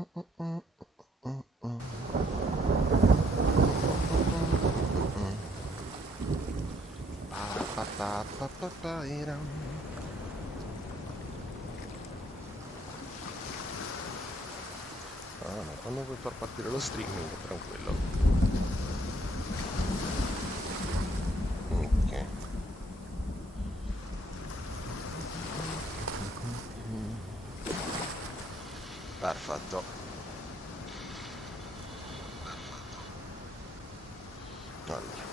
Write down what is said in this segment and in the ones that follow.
No, quando vuoi far partire lo streaming, tranquillo. Ok. Perfetto. Allora.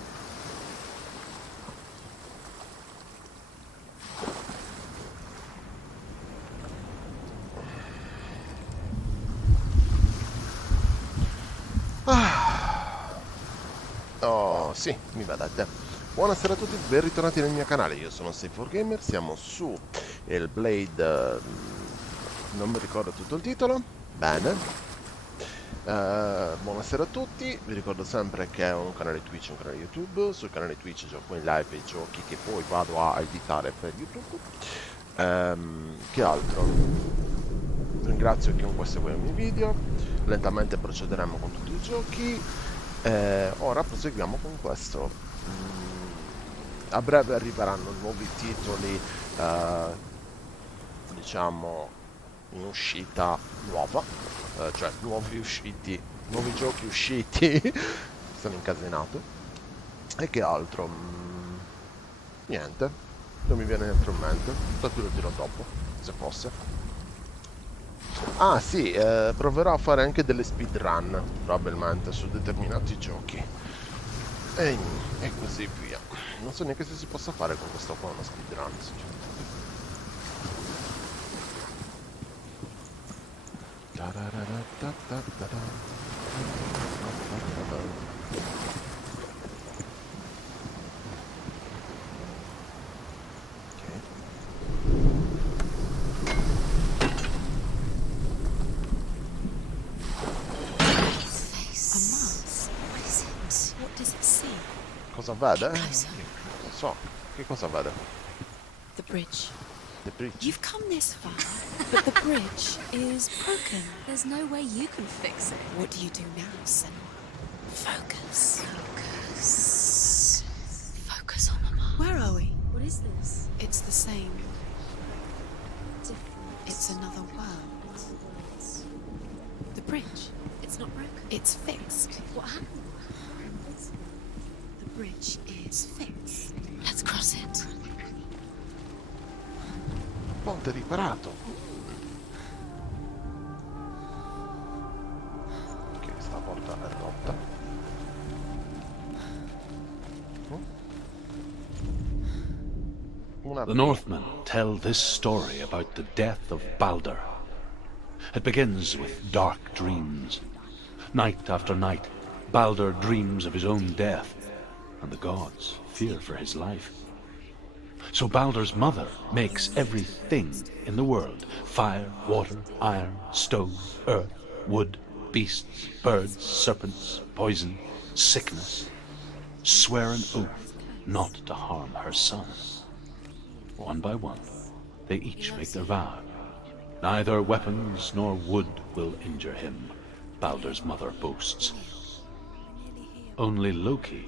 Oh, sì, mi vedete. Buonasera a tutti, ben ritornati nel mio canale. Io sono Safe4Gamer, siamo su Hellblade, non mi ricordo tutto il titolo. Bene. Buonasera a tutti, vi ricordo sempre che ho un canale Twitch e un canale YouTube. Sul canale Twitch gioco in live i giochi che poi vado a editare per YouTube. Che altro? Ringrazio chiunque segue i miei video. Lentamente procederemo con tutti i giochi. Ora proseguiamo con questo. A breve arriveranno nuovi titoli, diciamo, in uscita nuova, cioè nuovi giochi usciti. Sono incasinato. E che altro? Niente, non mi viene altro in mente. Tanto lo dirò dopo, se fosse. Ah sì, proverò a fare anche delle speedrun, probabilmente, su determinati giochi. E così via. Non so neanche se si possa fare con questo qua una speedrun, sinceramente. Cosa vede? Non so. Che cosa vede? The bridge. The bridge. You've come this far, but the bridge is broken. There's no way you can fix it. What do you do now, Senua? Focus. Focus. Focus on the mark. Where are we? What is this? It's the same. Different. It's another world. The bridge. It's not broken. It's fixed. What happened? The bridge is fixed. Let's cross it. Ponte riparato. Ok, stavolta è rotta. The Northmen tell this story about the death of Balder. It begins with dark dreams. Night after night, Balder dreams of his own death, and the gods fear for his life. So Balder's mother makes everything in the world, fire, water, iron, stone, earth, wood, beasts, birds, serpents, poison, sickness, swear an oath not to harm her son. One by one, they each make their vow. Neither weapons nor wood will injure him, Balder's mother boasts. Only Loki,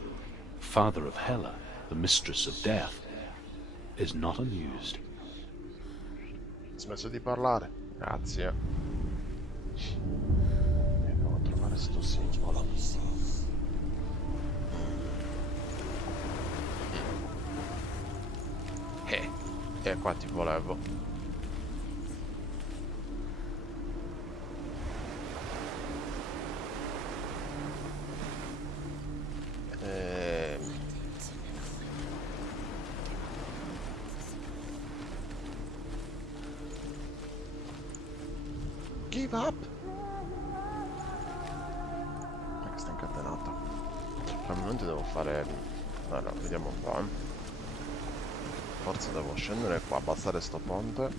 father of Hela, the mistress of death, is not amused. Smesso di parlare. Grazie. Devo trovare sto simbolo. E qua ti volevo. Give up! Che sta incatenata. Probabilmente devo fare... Allora, vediamo un po'. Forse devo scendere qua, abbassare sto ponte,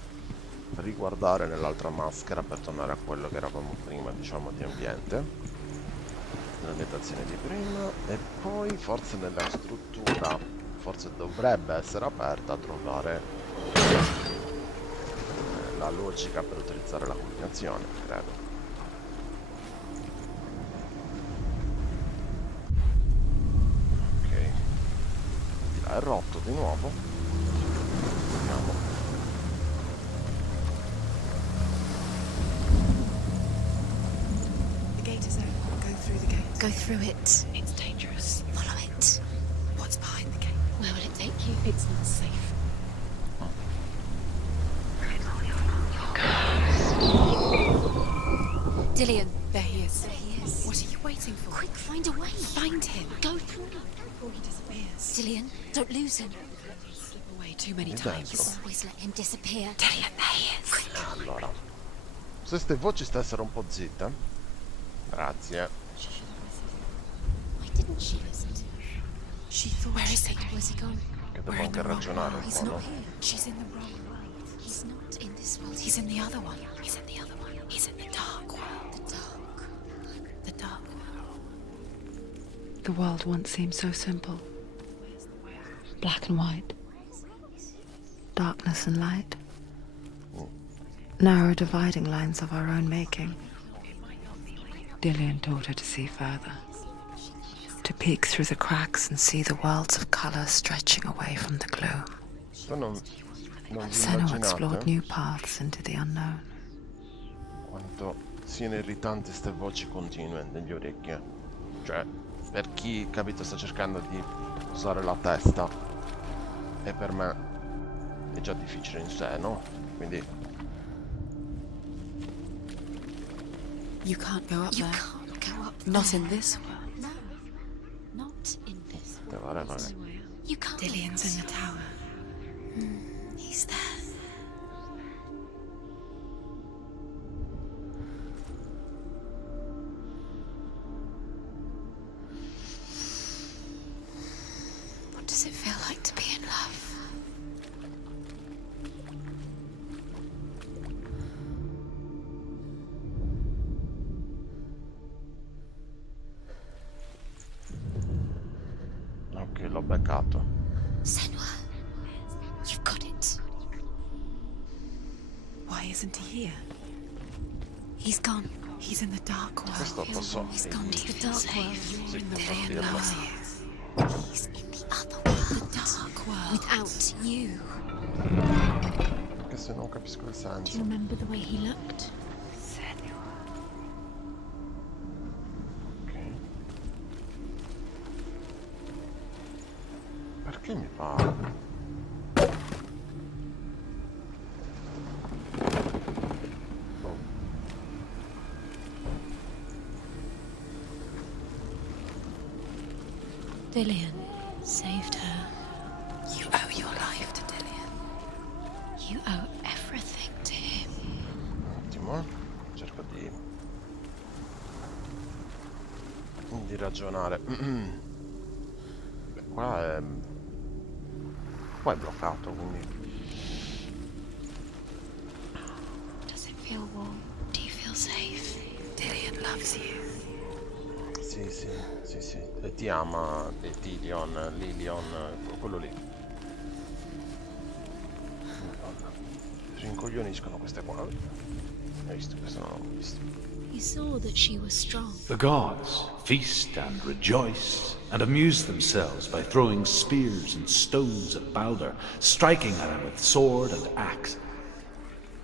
riguardare nell'altra maschera per tornare a quello che eravamo prima, diciamo, di ambiente, nell'ambientazione di prima, e poi forse nella struttura, forse dovrebbe essere aperta, a trovare la logica per utilizzare la combinazione, credo. è rotto di nuovo. Vediamo. The gate is open. Go through the gate. Go through it. It's dangerous. Follow it. What's behind the gate? Where will it take you? It's not safe. Dillian. There he is. There he is. What are you waiting for? Quick, find a way. Find him. Go through before he disappears. Dillian, don't lose him. Slip away too many times. Dentro. Always let him disappear. Dillian, there he is. Quick. Allora, se ste voci stessero un po' zitte, grazie. Why didn't she listen to him? She thought. Where is he? Where's he gone? Che devo anche ragionare un He's po', not no? here. She's in the wrong world. He's not in this world. He's in the other one. He's in the other one. He's in the dark world. The dark. The dark world. The world once seemed so simple. Black and white. Darkness and light. Narrow dividing lines of our own making. Dillian taught her to see further. To peek through the cracks and see the worlds of color stretching away from the gloom. Tu non vi Senua explored immaginate new paths into the unknown. quanto siano irritanti ste voci continue negli orecchie. Cioè, per chi, capito, sta cercando di usare la testa, e per me è già difficile in sé, no? Quindi You can't go up You there. can't go up Not there. in this world. No. Not in this world. devo avere You can't. Dillian's in the tower. He's there. What does it feel like to be in love? Ok, l'ho beccato. Senua, you've got it. Why isn't he here? He's gone. He's in the dark world. Questo posso He's gone to the dark world. sì, Dillian dirlo. loves you. He's in the other world. The dark world. Without you. Anche se non capisco il Do you senso. remember the way he looked? Ok. Perché mi fa... Oh. Dillian saved her. You owe your life to Dillian. You owe everything to him. Un attimo, cerco di ragionare. Beh, qua è bloccato, quindi Does it feel warm? Do you feel safe? Dillian loves you. sì, e ti ama, e Lilion, quello lì. Madonna, si incoglioniscono queste qua. Hai visto? Questo non l'ho visto. He saw that she was strong. The gods feast and rejoice and amuse themselves by throwing spears and stones at Balder, striking at him with sword and axe.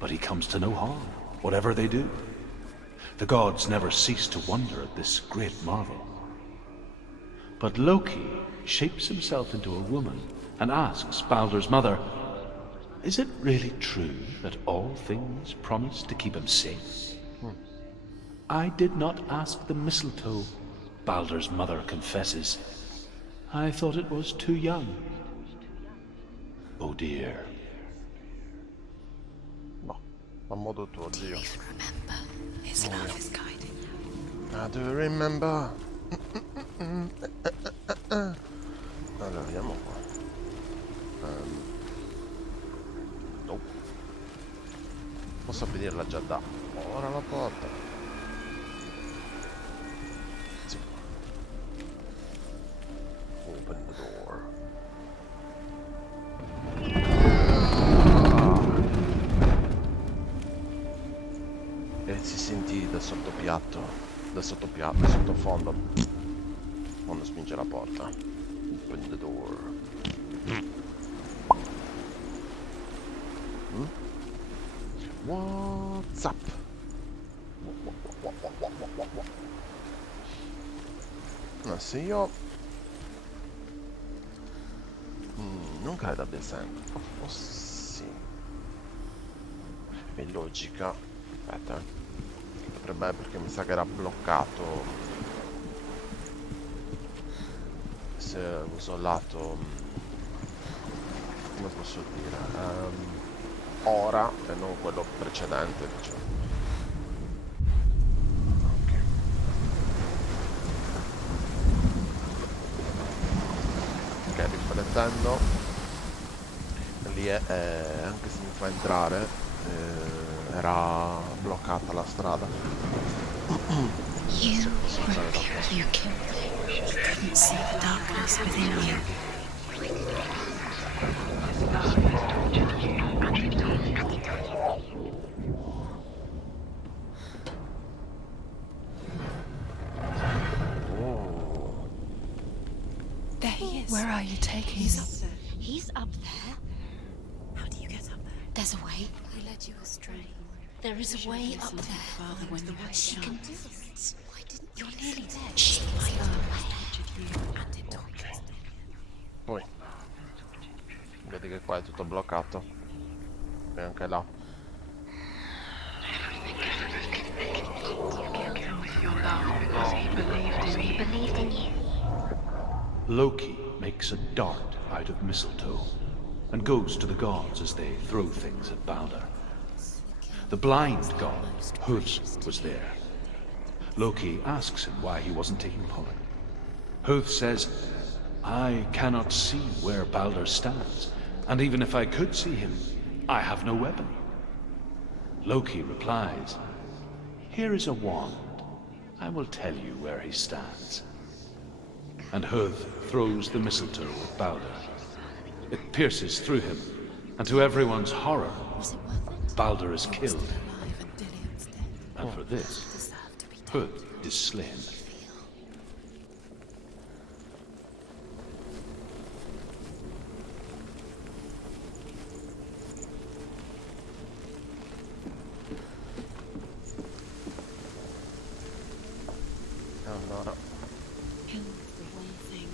But he comes to no harm, whatever they do. The gods never cease to wonder at this great marvel. But Loki shapes himself into a woman and asks Balder's mother, "Is it really true that all things promise to keep him safe?" "I did not ask the mistletoe," Balder's mother confesses. "I thought it was too young." Oh dear. No, a modo tuo, zio. Even remember, his love is guiding you. I do remember. Allora, vediamo qua. Nope. Posso aprirla già da ora la porta. Sì. Open the door. E si sentì dal sottopiatto, dal sottofondo, quando spinge la porta. Open the door. What's up? Ma se io... non credo abbia senso. Oh, sì. È logica. Aspetta. Potrebbe perché mi sa che era bloccato. Se uso lato... come posso dire? Ora e non quello precedente, diciamo. Ok, riflettendo, lì anche se mi fa entrare, era bloccata la strada. You killed him. You couldn't see the darkness within you. There he is. Where are you taking He's me? up there. He's up there. How do you get up there? There's a way. He led you astray. There is a way up there. Father, when you had She can do chance. it. Why didn't you're nearly dead? She can find a way. And it Ok. Poi vedi che qua è tutto bloccato. E anche là. Loki makes a dart out of mistletoe and goes to the gods as they throw things at Balder. The blind god, Huvs, was there. Loki asks him why he wasn't taking part. Huvs says, I cannot see where Balder stands, and even if I could see him, I have no weapon. Loki replies, here is a wand. I will tell you where he stands. And Huvs throws the mistletoe at Balder. It pierces through him, and to everyone's horror, Was it worth it? Balder is killed. Alive and Dillion's dead. And for this, Deserve to be dead. Huvs is slain. Allora. Killed the one thing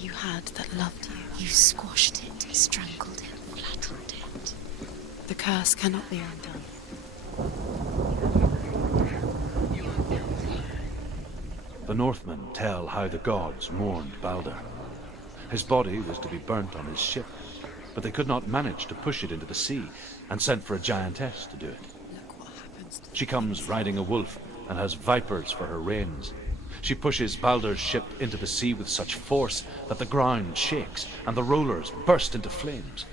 you had that loved you. You squashed it, strangled it, flattened it. The curse cannot be undone. The Northmen tell how the gods mourned Balder. His body was to be burnt on his ship, but they could not manage to push it into the sea and sent for a giantess to do it. Look what happens to She comes riding a wolf and has vipers for her reins. She pushes Balder's ship into the sea with such force that the ground shakes and the rollers burst into flames.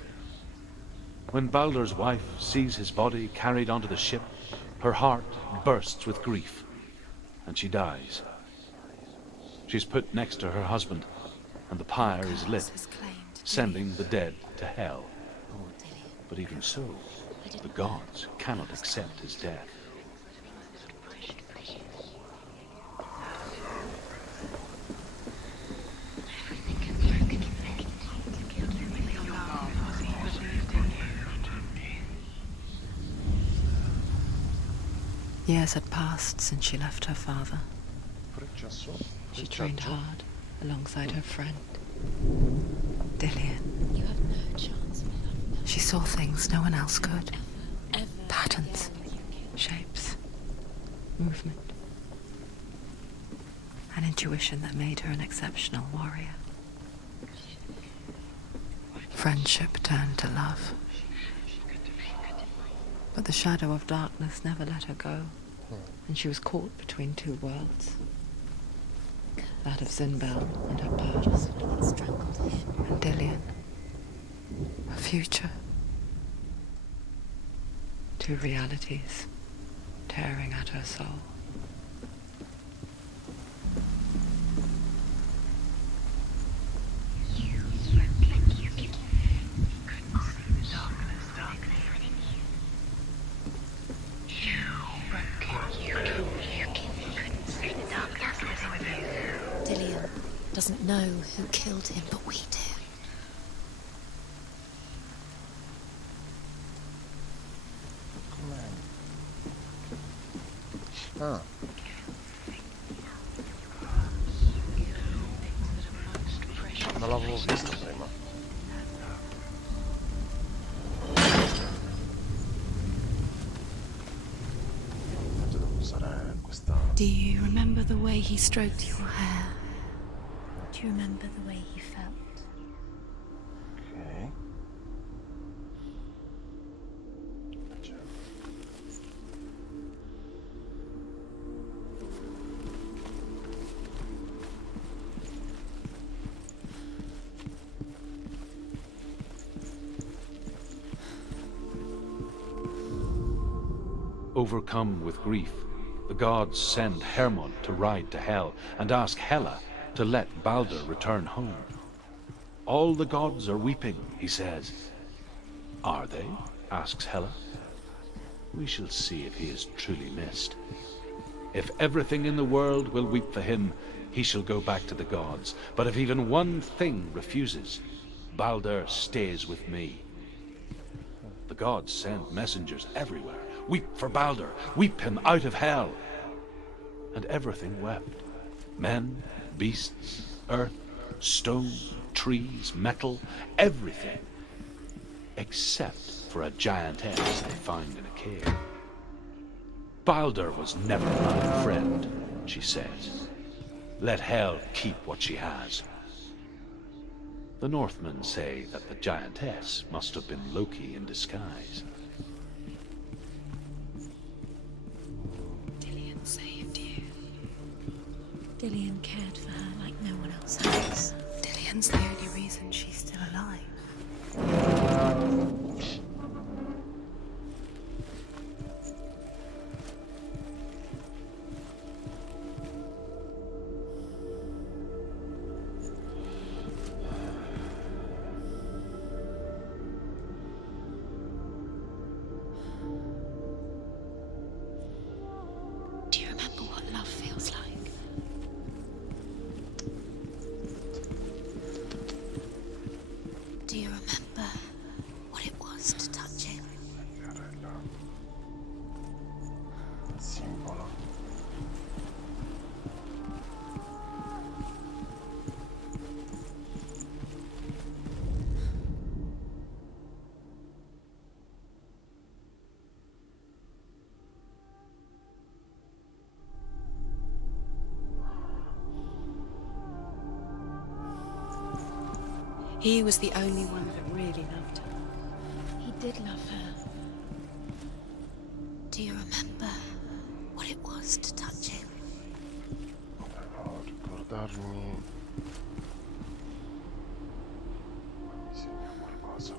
When Balder's wife sees his body carried onto the ship, her heart bursts with grief, and she dies. She's put next to her husband, and the pyre is lit, has claimed sending the dead to hell. Poor Dillion. But even so, the gods cannot accept his death. Years had passed since she left her father. Freccia su. She Freccia trained giù. hard alongside her friend, Dillion. You have no chance of love. She saw things no one else could. Ever. Patterns, shapes, movement. An intuition that made her an exceptional warrior. Friendship turned to love. But the shadow of darkness never let her go, and she was caught between two worlds. That of Zinbel and her past, Strangled him. and Dillion. Her future. Two realities tearing at her soul. Dillion doesn't know who killed him, but we do. Ah. Non l'avevo visto prima. Devo usare questa... Do you remember the way he stroked your hair? Do you remember the way he felt? Ok. Overcome with grief, the gods send Hermod to ride to Hell and ask Hela to let Balder return home. All the gods are weeping, he says. Are they? Asks Hela. We shall see if he is truly missed. If everything in the world will weep for him, he shall go back to the gods. But if even one thing refuses, Balder stays with me. The gods send messengers everywhere. Weep for Balder, weep him out of Hell. And everything wept. Men, beasts, earth, stone, trees, metal, everything. Except for a giantess they found in a cave. Balder was never my friend, she says. Let Hel keep what she has. The Northmen say that the giantess must have been Loki in disguise. Dillian saved you. Dillian cared for her like no one else has. Dillian's the only reason she's still alive. Do you remember what love feels like? Do you remember what it was to touch him? Simbolo. He was the only one that really loved her. He did love her. Do you remember what it was to touch him? Devo ricordarmi. Mi segna qualcosa.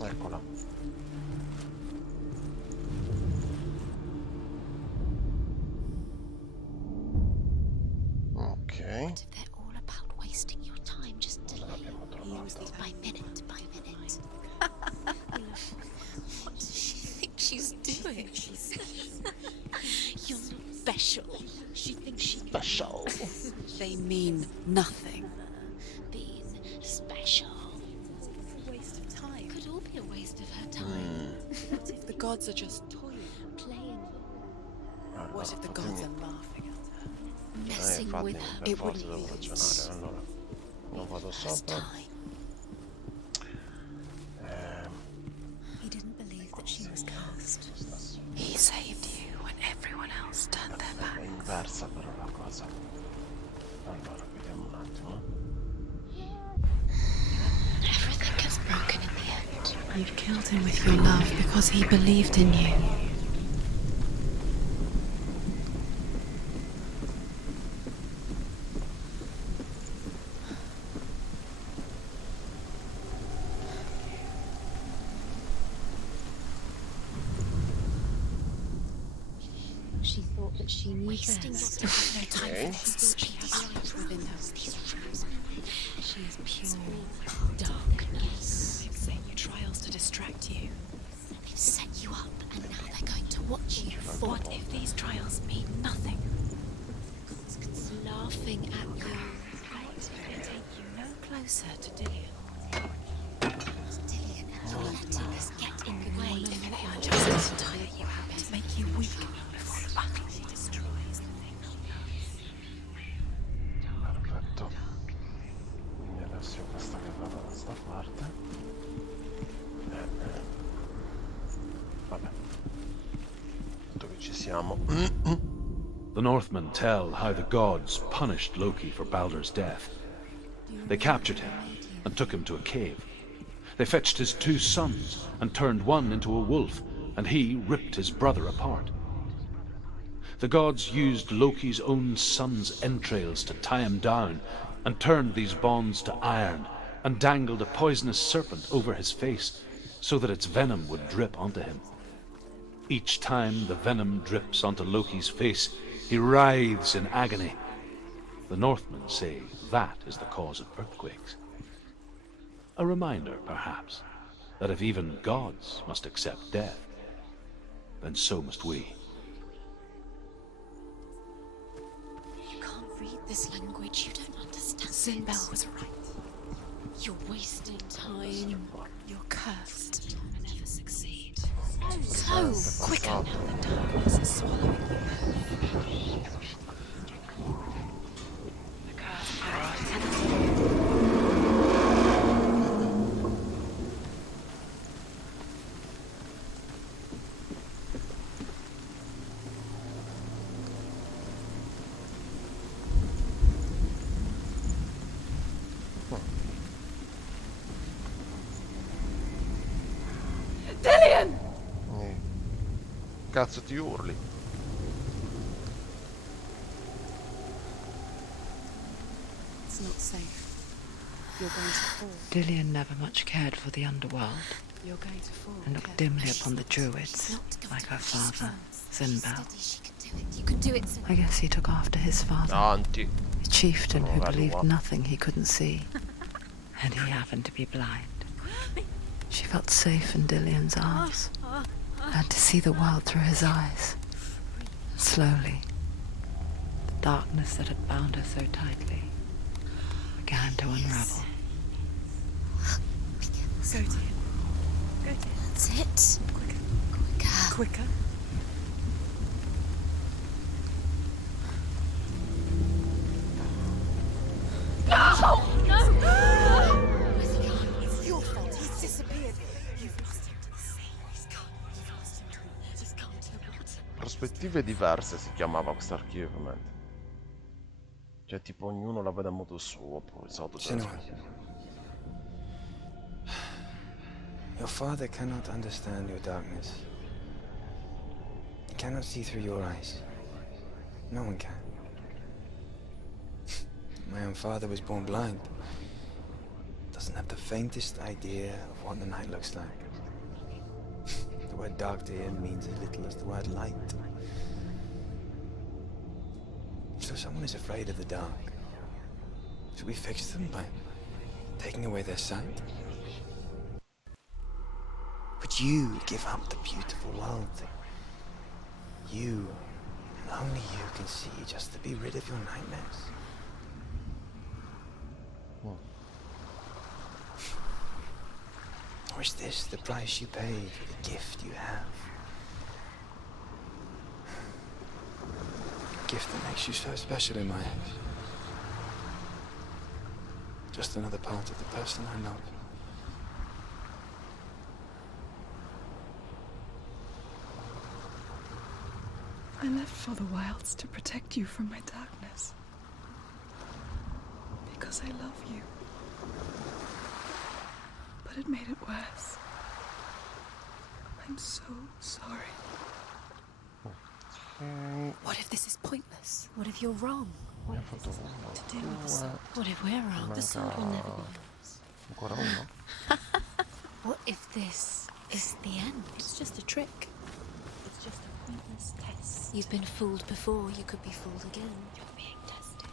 Eccola. Ok. What if they're all about wasting your time just to L'abbiamo trovato. by minute by minute? What does she think she's doing? You're not special. She thinks she's Special. They mean nothing. being special. It's a waste of time. Could all be a waste of her time. What if the gods are just toying? Playing, What if the gods are laughing at her? messing Infatti, with her. per It forza wouldn't devo be ragionare. Allora, non vado his sopra. time. He didn't believe that she was cursed. He saved you when everyone else turned their È back. inversa però la cosa. Allora, vediamo un attimo. Everything gets broken in the end. You killed him with your love because he believed in you. She thought that she knew best. No time for this. She has light within her. She is pure darkness. They've sent you trials to distract you. They've set you up, and now they're going to watch you. What if these trials mean nothing? laughing at you. Right, take you no closer to Dillian. Dillian, you're letting this get in the way. If anyone tries to tire you out, to make you weak before the battle destroys the thing. Perfetto. Quindi adesso questa che vado da sta parte. Vabbè. Tanto che ci siamo. The Northmen tell how the gods punished Loki for Baldur's death. They captured him and took him to a cave. They fetched his 2 sons and turned one into a wolf, and he ripped his brother apart. The gods used Loki's own son's entrails to tie him down, and turned these bonds to iron, and dangled a poisonous serpent over his face, so that its venom would drip onto him. Each time the venom drips onto Loki's face, he writhes in agony. The Northmen say that is the cause of earthquakes. A reminder, perhaps, that if even gods must accept death, then so must we. You can't read this language. You don't understand. Sinbel was right. You're wasting time. You're cursed. You'll never succeed. So, quicker now the darkness is swallowing you. The curse grows. Dillian! Cazzo ti urli? It's not safe. You're going to fall. Dillian never much cared for the underworld You're going to fall. and looked dimly upon the druids, like her father, Sinbel. She can do it. You can do it. I guess he took after his father, Avanti. a chieftain who Oh, believed what? nothing he couldn't see, and he happened to be blind. She felt safe in Dillian's arms, and to see the world through his eyes. Slowly, the darkness that had bound her so tightly began to unravel. Go to him. Go to him. That's it. Quicker. Quicker. It's your fault. He's disappeared. You've lost him to the sea. He's gone. You've lost him to the... He's gone to the water. Prospettive diverse si chiamava questo archivio, ovviamente. Cioè, tipo, ognuno la vede a modo suo, poi salto Senua. Your father cannot understand your darkness. He cannot see through your eyes. No one can. My own father was born blind. Doesn't have the faintest idea of what the night looks like. The word dark to him means as little as the word light. So someone is afraid of the dark. Should we fix them by taking away their sight? Would you give up the beautiful world that you, and only you, can see just to be rid of your nightmares? Or is this the price you pay for the gift you have? A gift that makes you so special in my eyes. Just another part of the person I love. I left for the wilds to protect you from my darkness. Because I love you. But it made it worse. I'm so sorry. What if this is pointless? What if you're wrong? Mi ha fatto uno, To deal with the due, sword. What if we're wrong? The sword will never be yours. ancora uno. What if this is the end? It's just a trick. It's just a pointless test. You've been fooled before. You could be fooled again. You're being tested.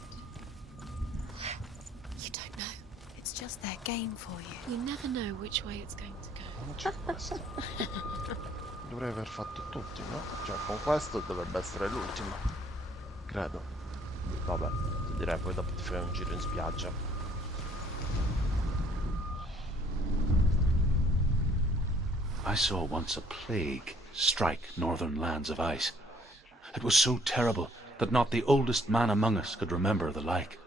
You don't know. It's just their game for you. You never know which way it's going to go. Non c'è questo. Dovrei aver fatto tutti, no? Cioè, con questo dovrebbe essere l'ultimo. Credo. Vabbè. direi poi dopo ti fai un giro in spiaggia. I saw once a plague strike northern lands of ice. It was so terrible that not the oldest man among us could remember the like.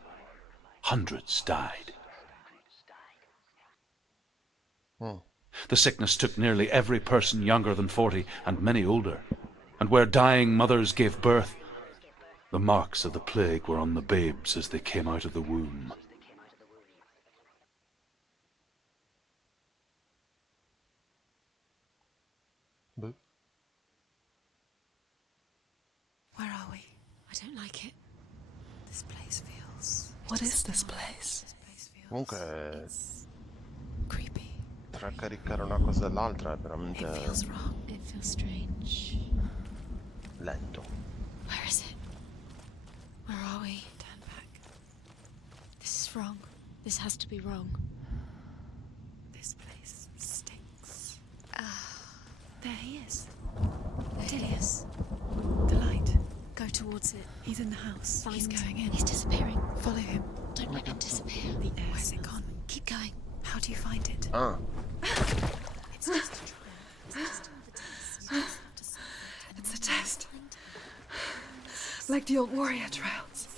Hundreds died. The sickness took nearly every person younger than 40 and many older. And where dying mothers gave birth, the marks of the plague were on the babes as they came out of the womb. Where are we? I don't like it. This place feels... What is this place? This place feels... Comunque, It's creepy. tra caricare una cosa e l'altra è It veramente feels wrong. It feels strange. lento. Where is it? Where are we? Turn back. This is wrong. This has to be wrong. This place stinks. There he is. Dilius. The light. Go towards it. He's in the house. He's going in. He's disappearing. Follow him. Don't let him disappear. The air. Where's it gone? Keep going. How do you find it? Ah, It's just a trial. It's just another test. You just have to solve it. It's a test. Like the old warrior trials.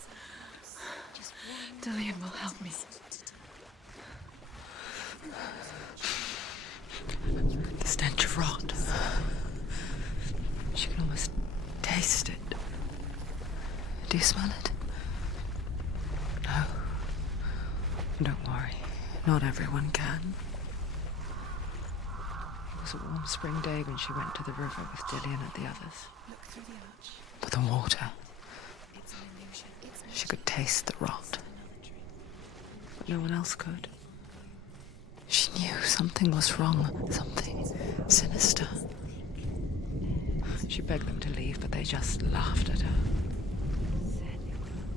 Just one Dillian will help me. The stench of rot. She can almost taste it. Do you smell it? No. Don't worry. Not everyone can. It was a warm spring day when she went to the river with Dillian and the others. look through the arch. But the water, It's an illusion. It's she could taste the rot. another dream. But no one else could. She knew something was wrong, something sinister. She begged them to leave, but they just laughed at her.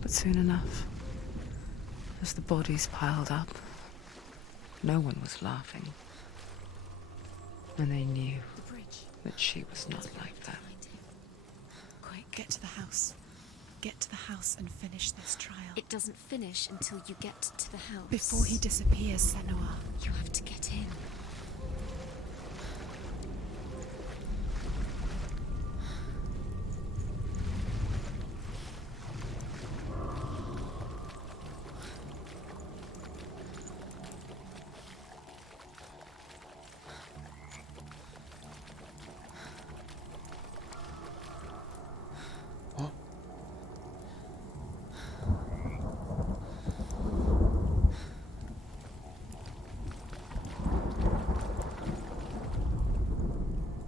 But soon enough, as the bodies piled up, no one was laughing. And they knew The bridge. that she was not like that. Find him. Quick, get to the house. Get to the house and finish this trial. It doesn't finish until you get to the house. Before he disappears, Senua. You have to get in.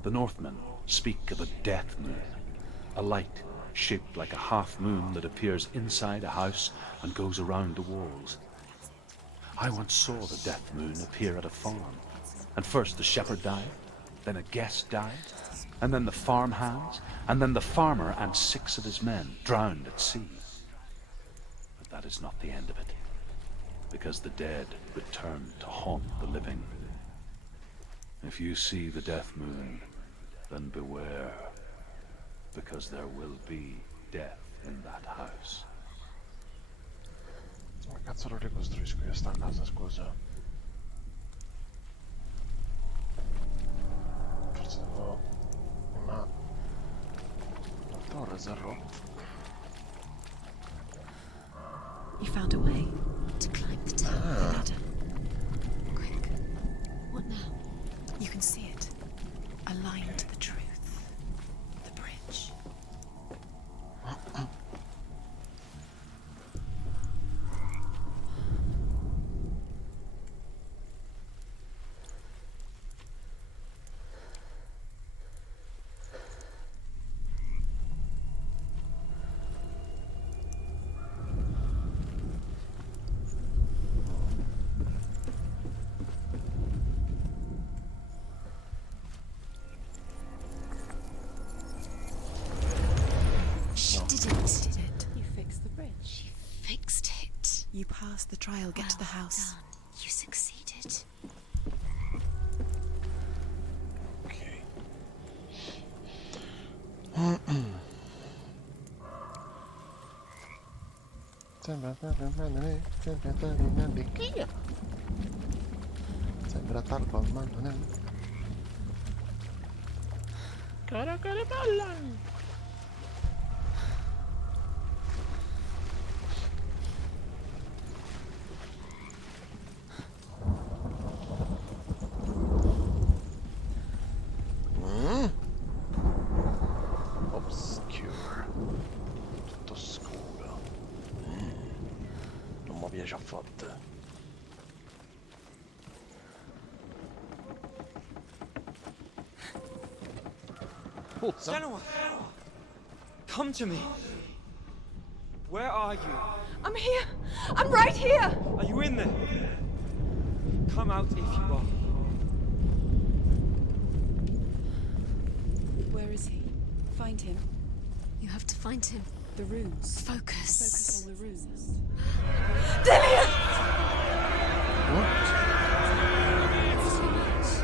The Northmen speak of a death moon, a light shaped like a half moon that appears inside a house and goes around the walls. I once saw the death moon appear at a farm, and first the shepherd died, then a guest died, and then the farm hands, and then the farmer and 6 of his men drowned at sea. But that is not the end of it, because the dead return to haunt the living. If you see the death moon, then beware, because there will be death in that house. Come cazzo lo ricostruisco io sta casa, scusa? Forse devo... Ma... La torre si è rotta. You found a way. To climb the tower. Ladder. Quick. What now? You can see it. A line to the truth. The bridge. She did You it. did it. You fixed the bridge. Fixed it. You passed the trial. Get to the Well house. done. You succeeded. Ok. Sembra stare una becchia. Sembra talpa ma non è. Caracare balla. Obscure. Tutto scuro. Non mi piace affatto. Puzza. Senua! Come to me! Where are you? I'm here! I'm right here! Are you in there? Come out if you are. Where is he? Find him. You have to find him. The runes. Focus on the runes. Dillian!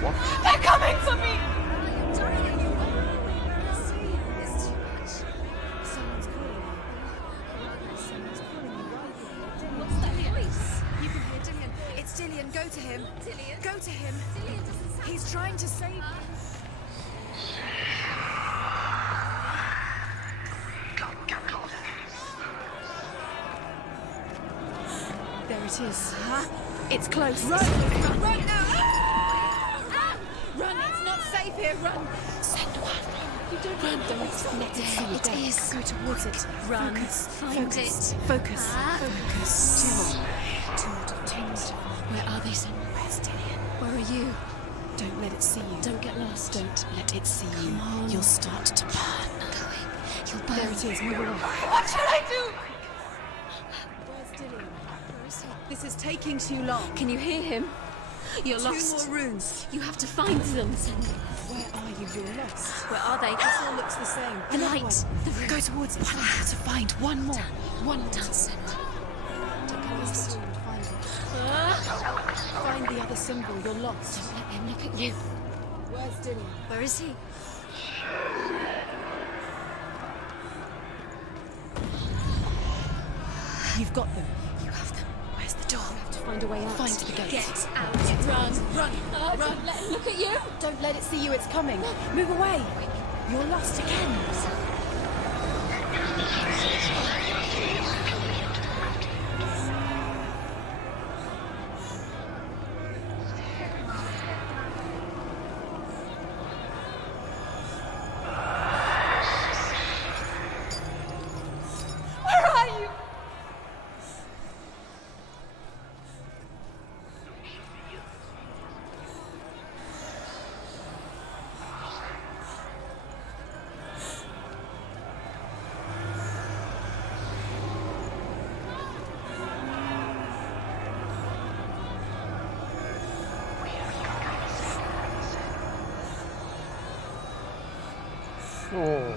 What? They're coming for me! What's that voice? You can hear Dillian. It's Dillian. Go to him. Dillian. Go to him. Dillian doesn't sound. He's trying to save you. There it is. It's close. Run! Run now! Run! It's not safe here. Run! Senua, you don't run. Don't let it see you. It is. Go towards it. Run. Find Focus. it. Focus. Focus. Two more. Where are they, Senua? Where's Dillian? Where are you? Don't let it see you. Don't get lost. Don't let it see you. on. You'll start to burn. You'll burn. There it is. Move away. What should I do? Where's Dillian? Where is he? This is taking too long. Can you hear him? You're lost. Two more runes. You have to find them. Where are you? You're lost. Where are they? This all looks the same. The Another light. one. The room. Go towards it. One more to find. One more. One more. Down, Senua. Don't get lost. Find it. Find the other symbol. You're lost. Don't let him look at you. Where's Dillian? Where is he? You've got them. You have them. Where's the door? We have to find a way out. Find the gate. Get out. Run. Run. Run. Don't let him look at you. Don't let it see you. It's coming. Move away. You're lost again. Where are you? Oh.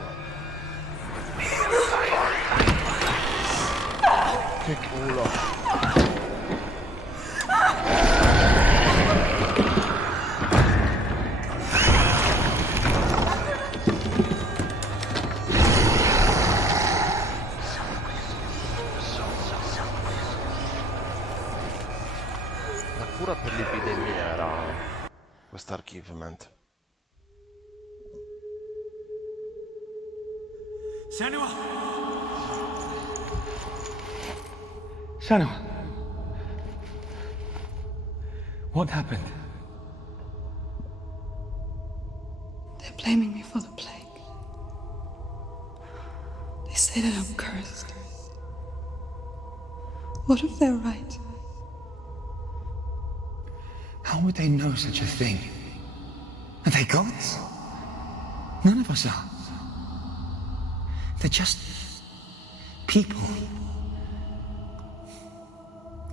Che culo. La cura per l'epidemia era questo archivement. Senua! Senua! What happened? They're blaming me for the plague. They say that I'm cursed. What if they're right? How would they know such a thing? Are they gods? None of us are. They're just people.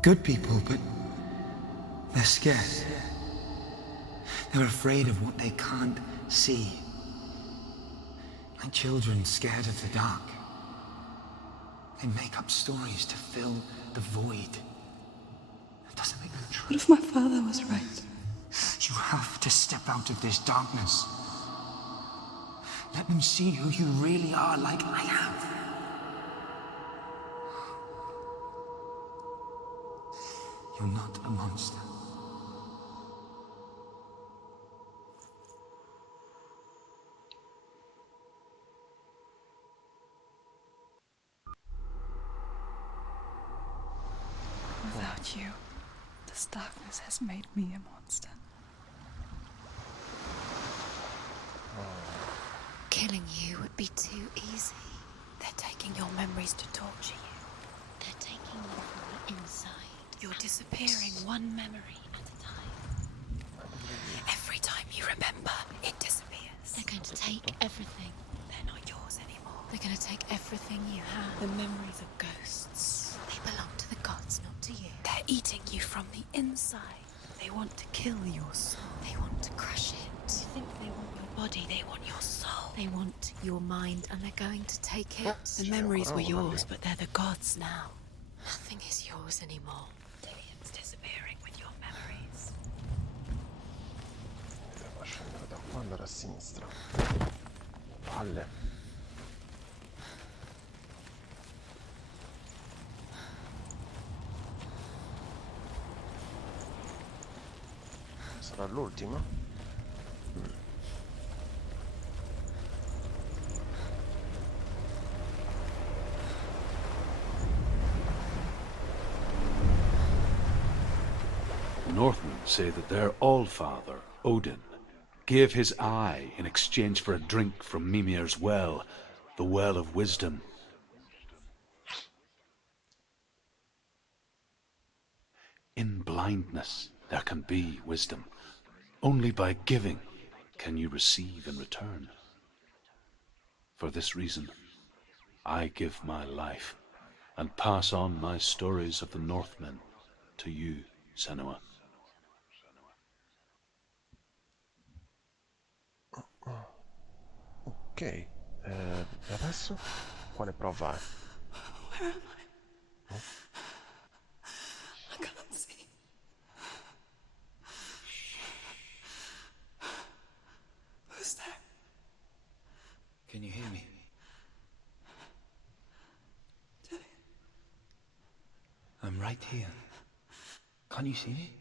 Good people, but they're scared. They're afraid of what they can't see. Like children scared of the dark. They make up stories to fill the void. That doesn't make them true. What if my father was right? You have to step out of this darkness. Let them see who you really are, like I have. You're not a monster. Without you, this darkness has made me a monster. Killing you would be too easy. They're taking your memories to torture you. They're taking you from the inside. You're disappearing one memory at a time. Every time you remember, it disappears. They're going to take everything. They're not yours anymore. They're going to take everything you have. The memories of ghosts. They belong to the gods, not to you. They're eating you from the inside. They want to kill your soul. They want to crush it. You think they want your body, they want your soul. They want your mind, and they're going to take it. The memories were yours, but they're the gods now. Nothing is yours anymore. Dillian's disappearing with your memories. Devo scendere da qua, andare a sinistra. Palle. Sarà l'ultima? Northmen say that their Allfather, Odin, gave his eye in exchange for a drink from Mimir's well, the Well of Wisdom. In blindness there can be wisdom. Only by giving can you receive in return. For this reason, I give my life and pass on my stories of the Northmen to you, Senua. Ok, e adesso quale prova è? Where am I? I can't see. Who's there? Can you hear me? I'm right here. Can't you see me?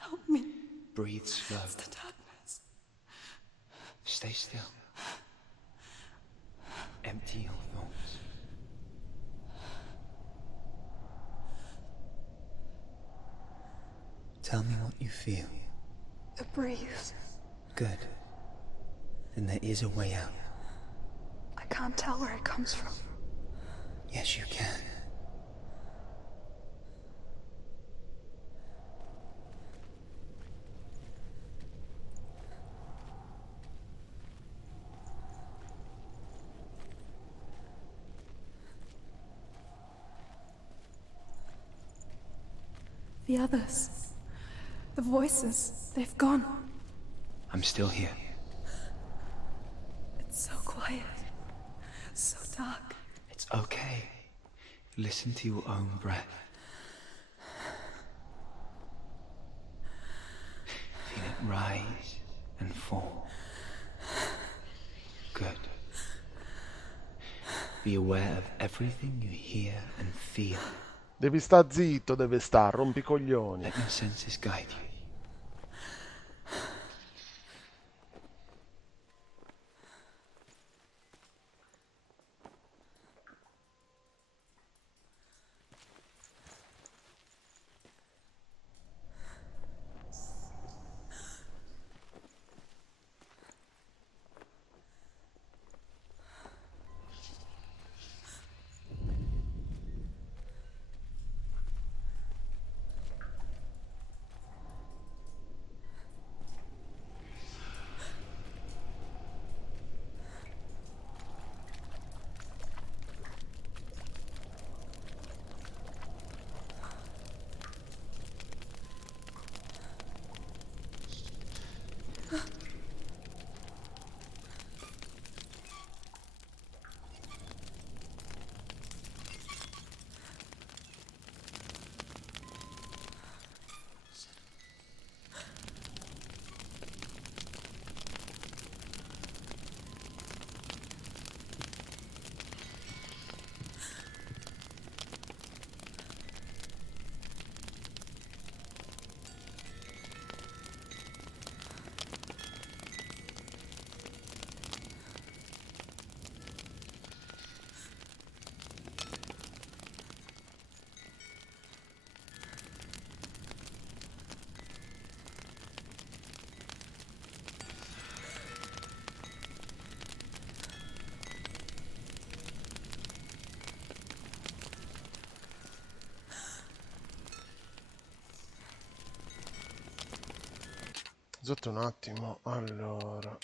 Help me. Breathe slow. It's the darkness. Stay still. Empty your thoughts. Tell me what you feel. A breeze. Good. Then there is a way out. I can't tell where it comes from. Yes, you can. The others. The voices. They've gone. I'm still here. It's so quiet. So dark. It's okay. Listen to your own breath. Feel it rise and fall. Good. Be aware of everything you hear and feel. Devi sta zitto, deve sta, rompi i coglioni. Let your senses guide you. Scusate un attimo, allora.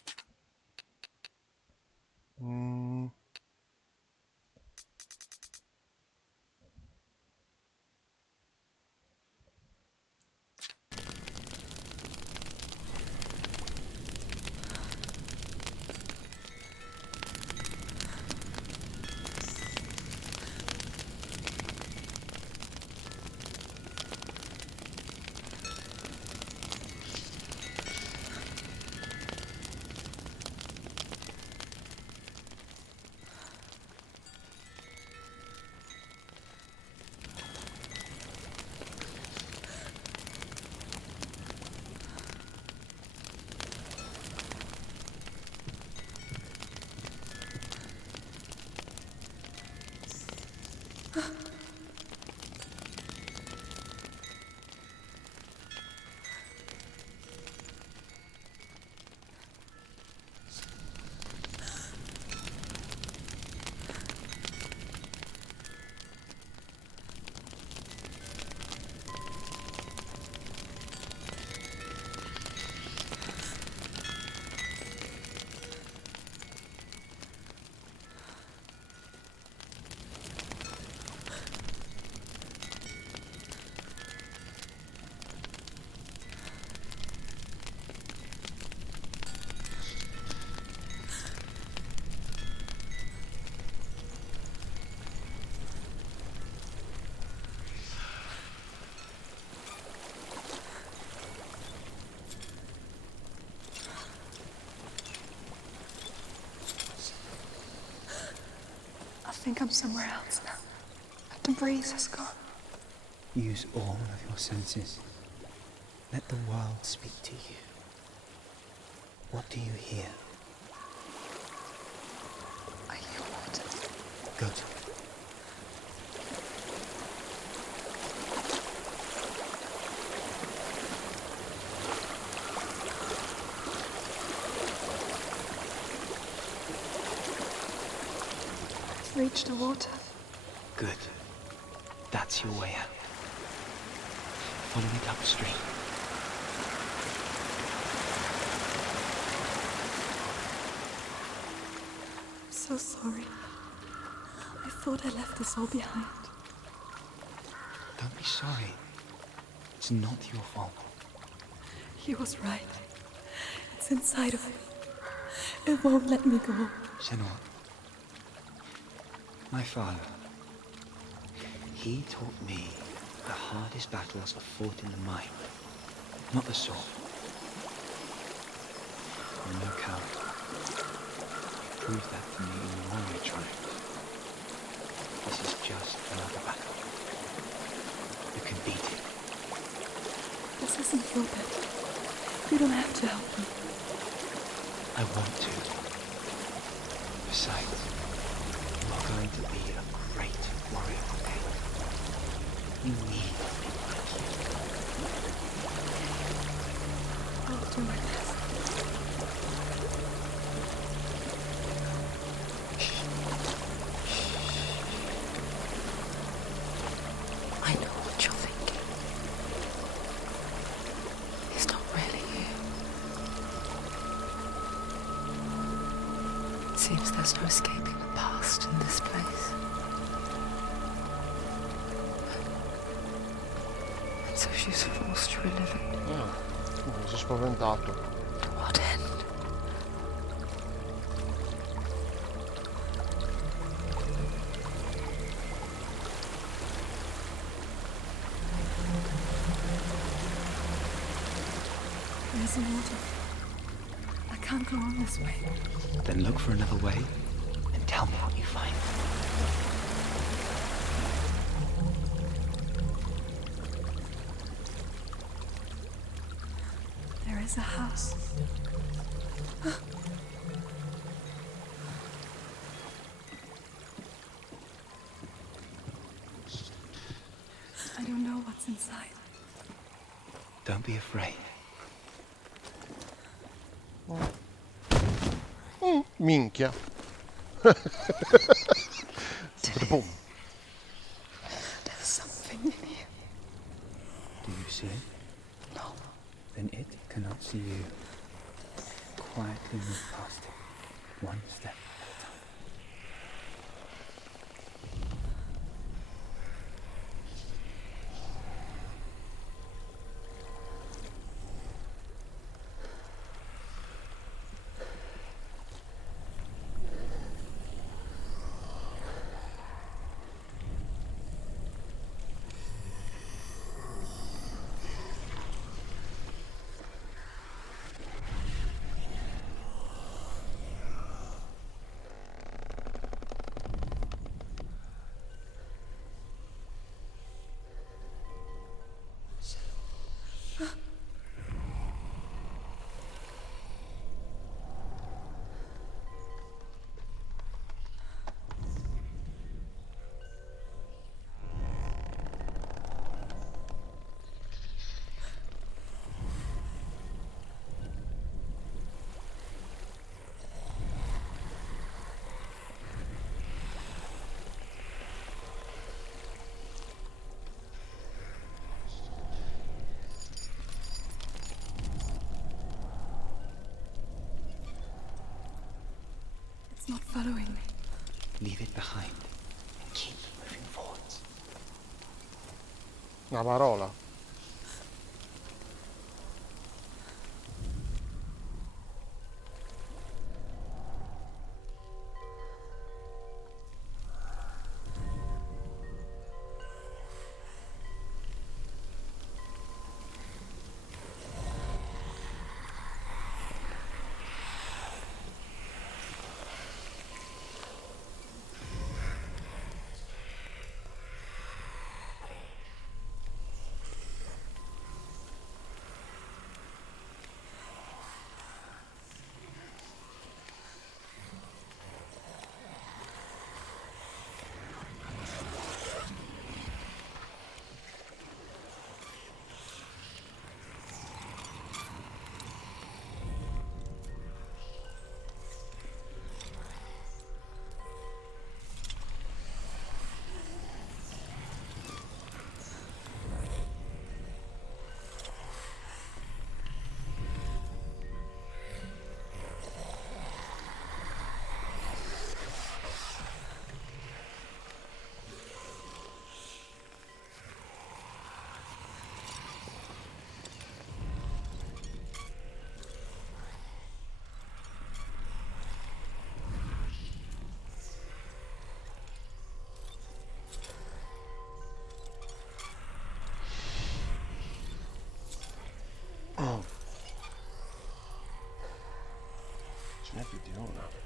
I think I'm somewhere else now. The breeze has gone. Use all of your senses. Let the world speak to you. What do you hear? I hear water. Good. I've reached the water. Good. That's your way out. Follow it upstream. I'm so sorry. I thought I left this all behind. Don't be sorry. It's not your fault. He was right. It's inside of me. It won't let me go. Senua. My father. He taught me the hardest battles are fought in the mind, not the sword. You're no coward. You proved that to me in the warrior tribe. This is just another battle. You can beat it. This isn't your battle. You don't have to help me. I want to. Besides, you are going to be a great warrior one day. You need people like you. I'll do my best. I know what you're thinking. He's not really here. It seems there's no escaping the past in this place. And so she's forced to relive it. Mi sono spaventato. To what end? There's a water. I can't go on this way. Then look for another way and tell me what you find. There is a house. I don't know what's inside. Don't be afraid. Minchia. Boom. There's something in here. Do you see it? No. Then it cannot see you. Quietly move past it, one step at a time. It's not following me. Leave it behind and keep moving forwards. Una parola. Ce n'è più di una.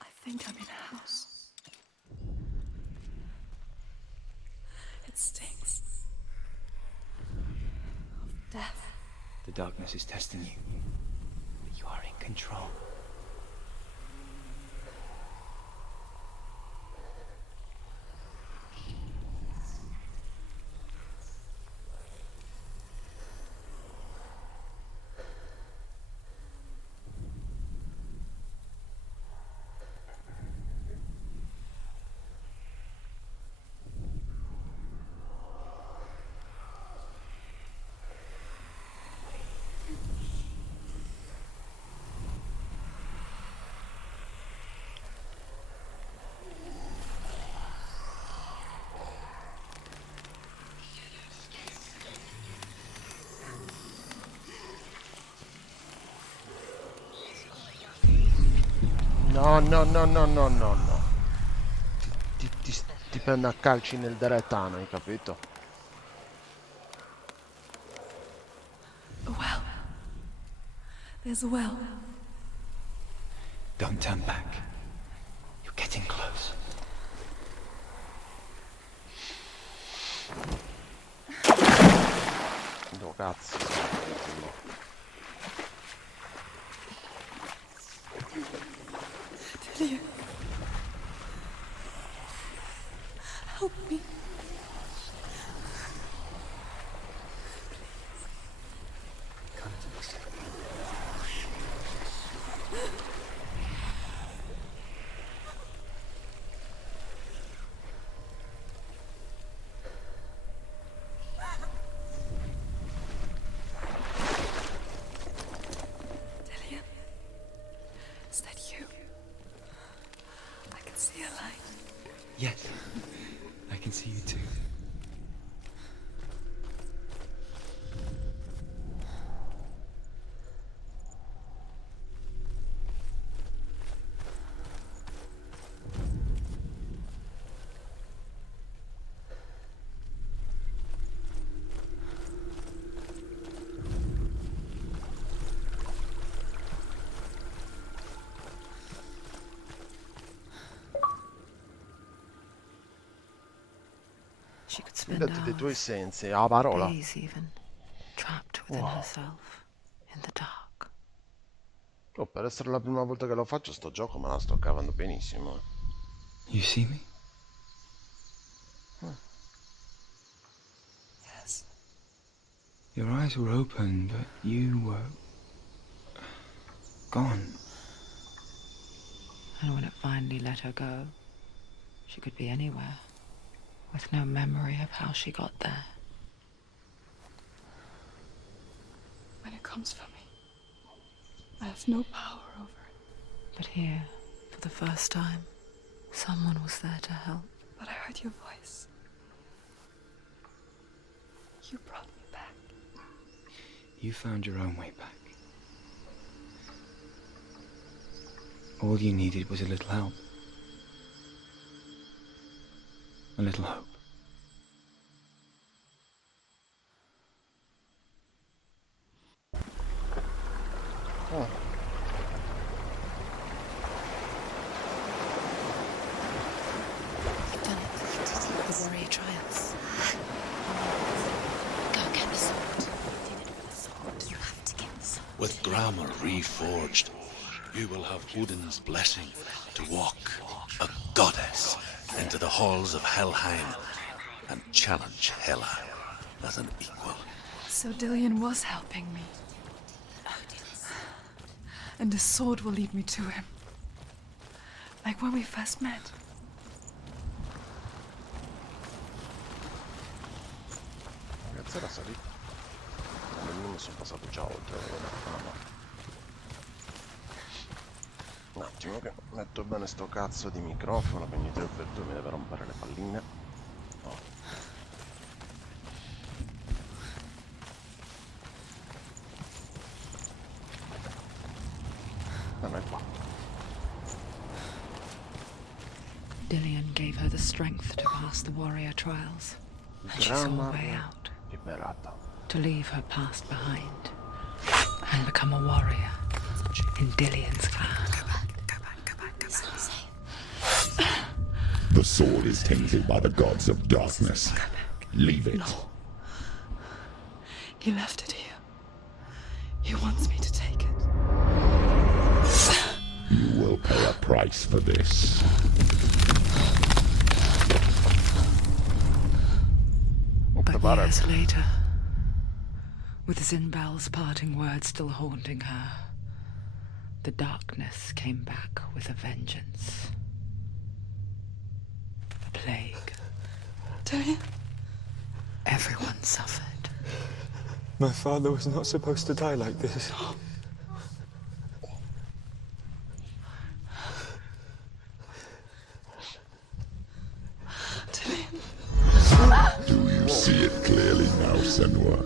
I think I'm in a house. It stinks of death. The darkness is testing you, but you are in control. No, no, no, no, no, no, no. Ti prendo a calci nel deretano, hai capito? A well. There's a well. Don't turn back. You're getting close. Dove cazzo? Delia. Help me. Delia. Is that you? I can see a light. Yes, I can see you too. She could spend Fidati dei tuoi hours, sensi, a parola. days even, trapped within Wow. herself, in the dark. Oh, per essere la prima volta che lo faccio, sto gioco me la sto cavando benissimo. You see me? Yes. Your eyes were open, but you were gone. And when it finally let her go, she could be anywhere, with no memory of how she got there. When it comes for me, I have no power over it. But here, for the first time, someone was there to help. But I heard your voice. You brought me back. You found your own way back. All you needed was a little help. A little hope. Oh. You've done it. You did it. The warrior trials. Go get the sword. You did it for the sword. You have to get the sword. With grammar reforged, you will have Odin's blessing to walk, a goddess, into the halls of Helheim and challenge Hela as an equal. So Dillion was helping me. And the sword will lead me to him. Like when we first met. Ragazzi, era salito. Non sono passato già oltre. Un attimo che metto bene sto cazzo di microfono che ogni 3x2 mi deve rompere le palline. Oh. Non è qua. Dillion gave her the strength to pass the warrior trials, and she saw a way out, Liberata. to leave her past behind, and become a warrior in Dillion's clan. The sword is tainted by the gods of darkness. Leave it. No. He left it here. He wants me to take it. You will pay a price for this. But years later, with Zinbal's parting words still haunting her, the darkness came back with a vengeance. A plague. Dillion? Everyone suffered. My father was not supposed to die like this. Do you see it clearly now, Senua?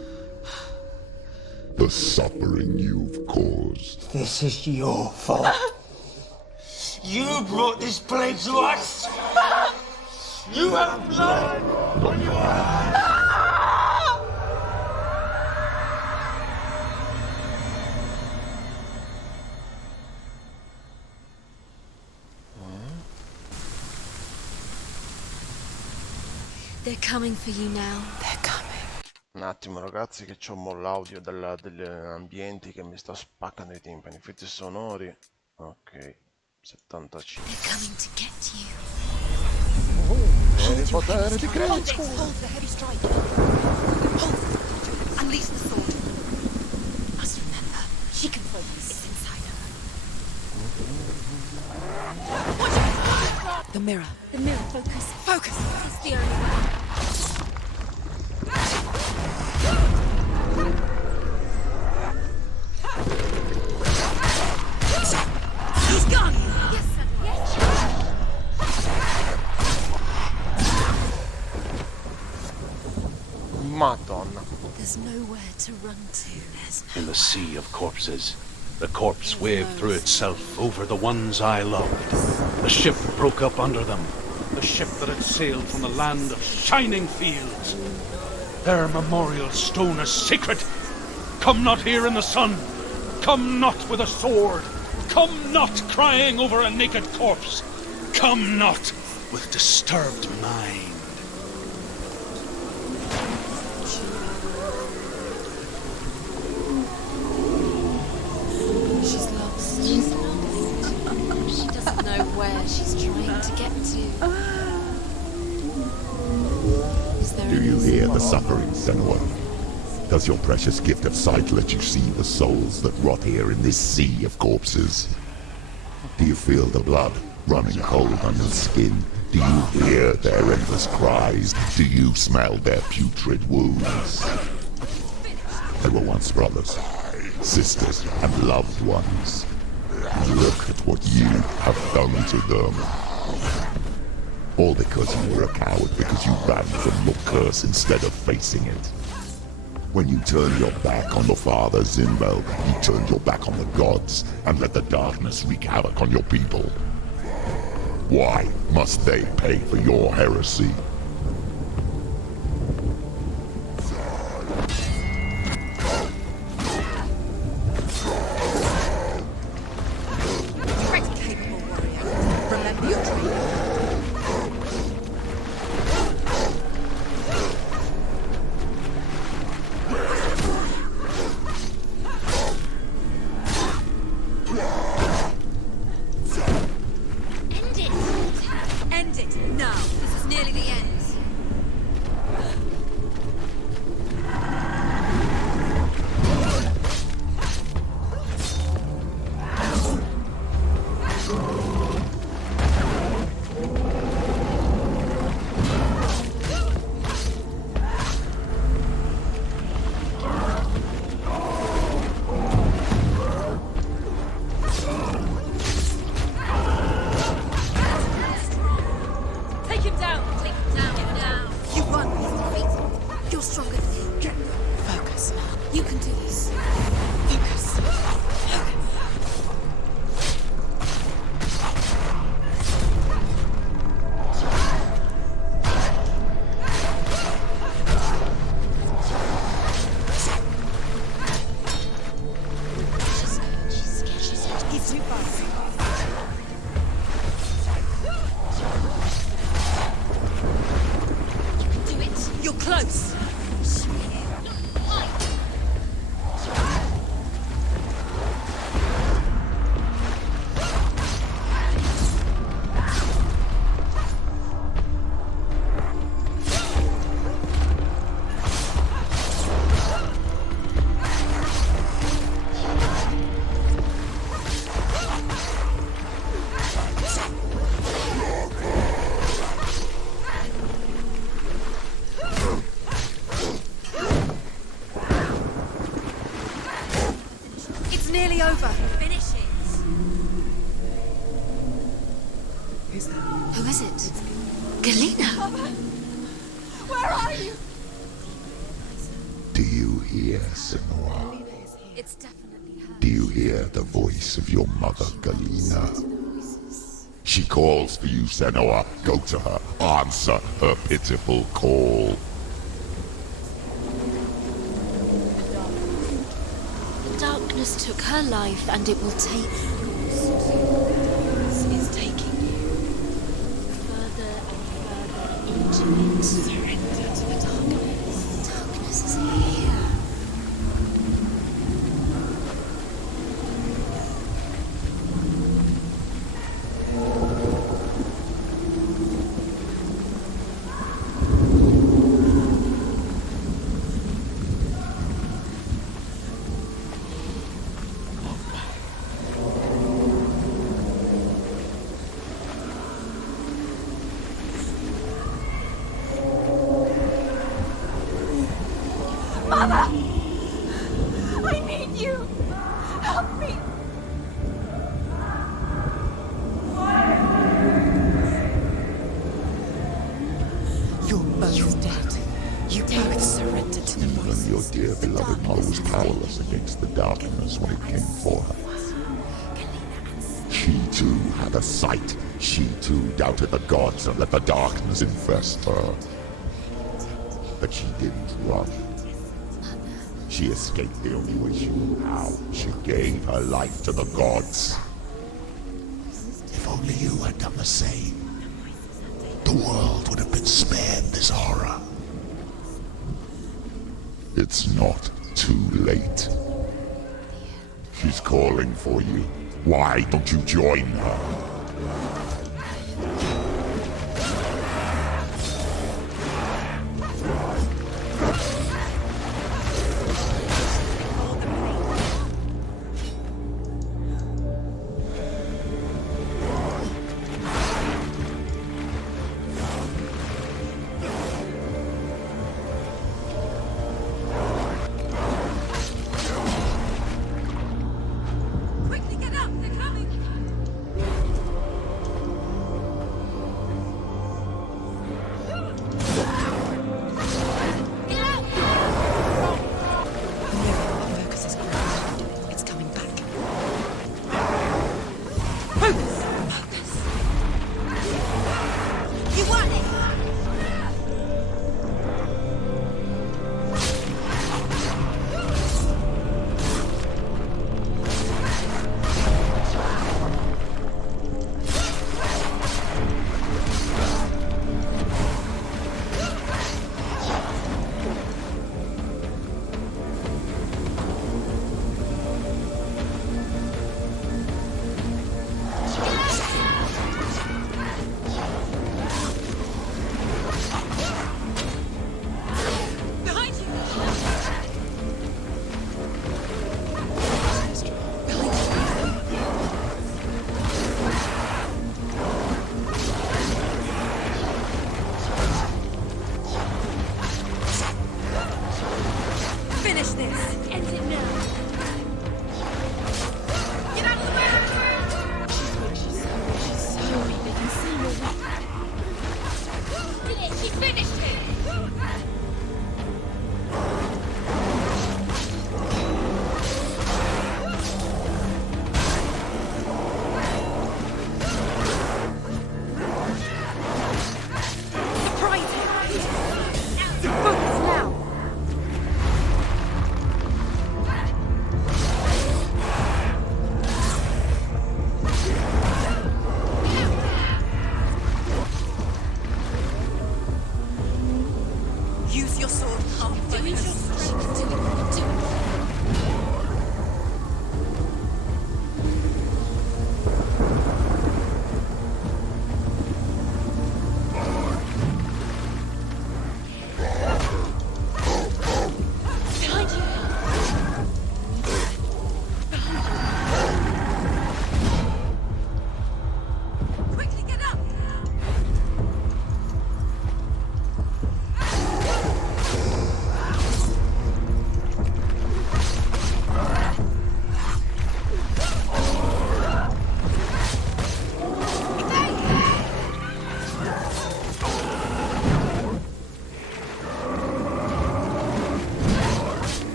The suffering you've caused. This is your fault. You brought this plague to us! You have blood on your hands! They're coming for you now. They're coming. Un attimo ragazzi che c'ho mo l'audio degli ambienti che mi sta spaccando i timpani. Effetti sonori. Ok. 75. They're coming to get you. Per il potere di Cristo. Hold the heavy strike. Hold. Unleash the sword. Must remember, she can focus. It's inside her. The mirror. The mirror, focus. Focus. It's the only way. He's gone. Yes, sir. Yes. Madonna. There's nowhere to run to. There's In the sea of corpses, the corpse waved through itself over the ones I loved. The ship broke up under them. The ship that had sailed from the land of shining fields. Their memorial stone is sacred. Come not here in the sun. Come not with a sword. Come not crying over a naked corpse. Come not with disturbed mind. She's lost. She's lost. She doesn't know where she's trying to get to. Is there Do you hear the suffering, Senua? Does your precious gift of sight let you see the souls that rot here in this sea of corpses? Do you feel the blood running cold on your skin? Do you hear their endless cries? Do you smell their putrid wounds? They were once brothers, sisters, and loved ones. Look at what you have done to them. All because you were a coward, because you ran from your curse instead of facing it. When you turned your back on the father Zinbel, you turned your back on the gods and let the darkness wreak havoc on your people. Why must they pay for your heresy? Great capable warrior. Remember your dream. End it! End it now. This is nearly the end. Take him down! Take him down! Get down! You won. He's defeated. You're stronger than him. Focus now. You can do this. Focus. She's scared. She's scared. He's too fast. Do it. You're close. It's nearly over. Finish it. Who's that? Who is it? Galena. Where are you? Do you hear, Senua? It's definitely her. Do you hear the voice of your mother, Galena? To the voices. She calls for you, Senua. Go to her. Answer her pitiful call. Darkness took her life, and it will take yours. Is taking you further and further into it. Surrender to the darkness. Darkness is here. I need you! Help me! You're both dead. You both surrendered to the Even voices. your dear beloved mother was powerless against the darkness when it came for her. She too had a sight. She too doubted the gods and let the darkness infest her. But she didn't run. She escaped the only way she knew how. She gave her life to the gods. If only you had done the same, the world would have been spared this horror. It's not too late. She's calling for you. Why don't you join her? Quickly get up! They're coming!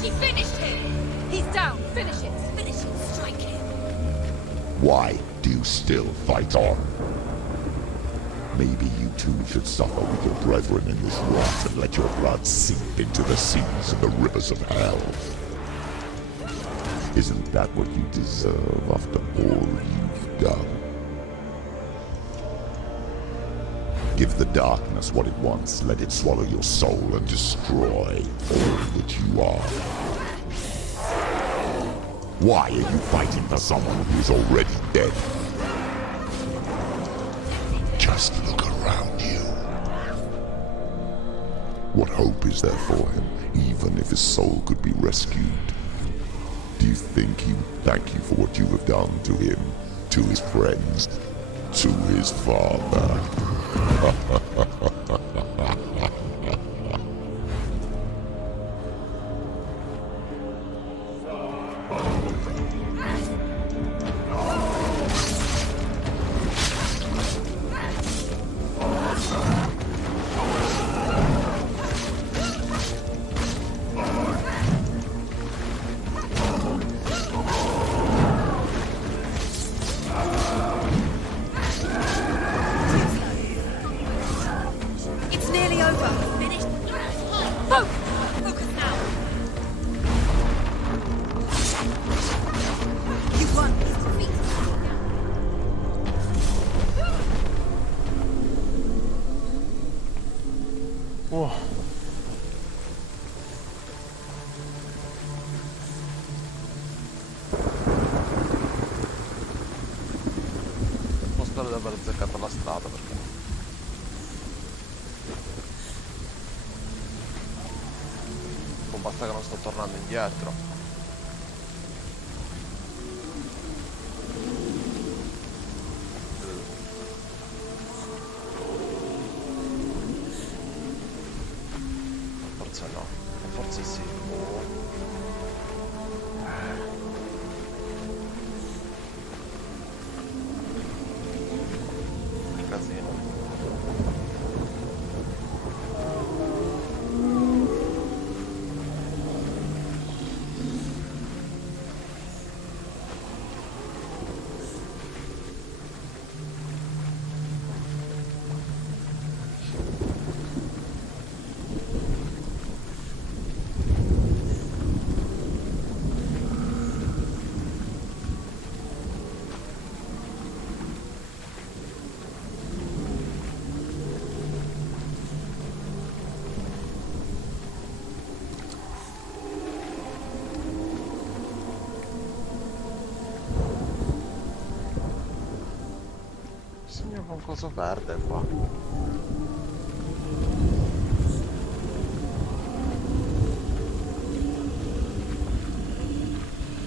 She finished him! He's down! Finish it! Finish it! Strike him! Why do you still fight on? Maybe you too should suffer with your brethren in this rot and let your blood seep into the seas and the rivers of hell. Isn't that what you deserve after all you've done? Give the darkness what it wants, let it swallow your soul and destroy all that you are. Why are you fighting for someone who is already dead? Just look around you. What hope is there for him, even if his soul could be rescued? Do you think he would thank you for what you have done to him, to his friends, to his father? Oh. Spero di aver azzeccato la strada perché basta che non sto tornando indietro. Forse no, forse sì. Che casino. Segna un coso verde qua.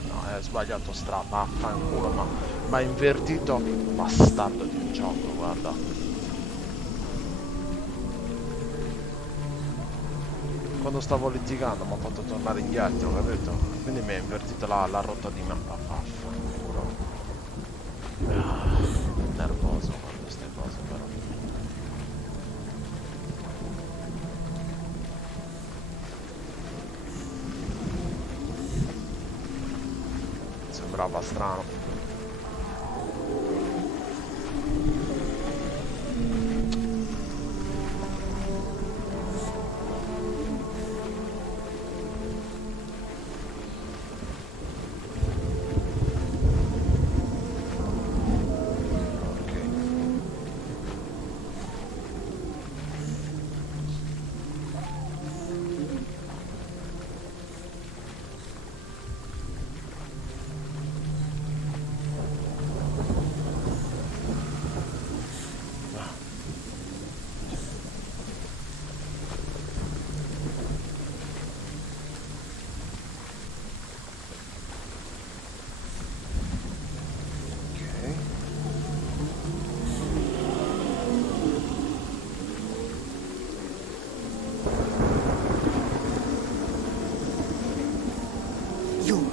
No, è sbagliato strada, vaffanculo, ma è invertito, bastardo di un gioco, guarda. Quando stavo litigando mi ha fatto tornare indietro, capito? Quindi mi ha invertito la rotta di mappa, vaffanculo. Nervoso con queste cose però. Sembrava strano.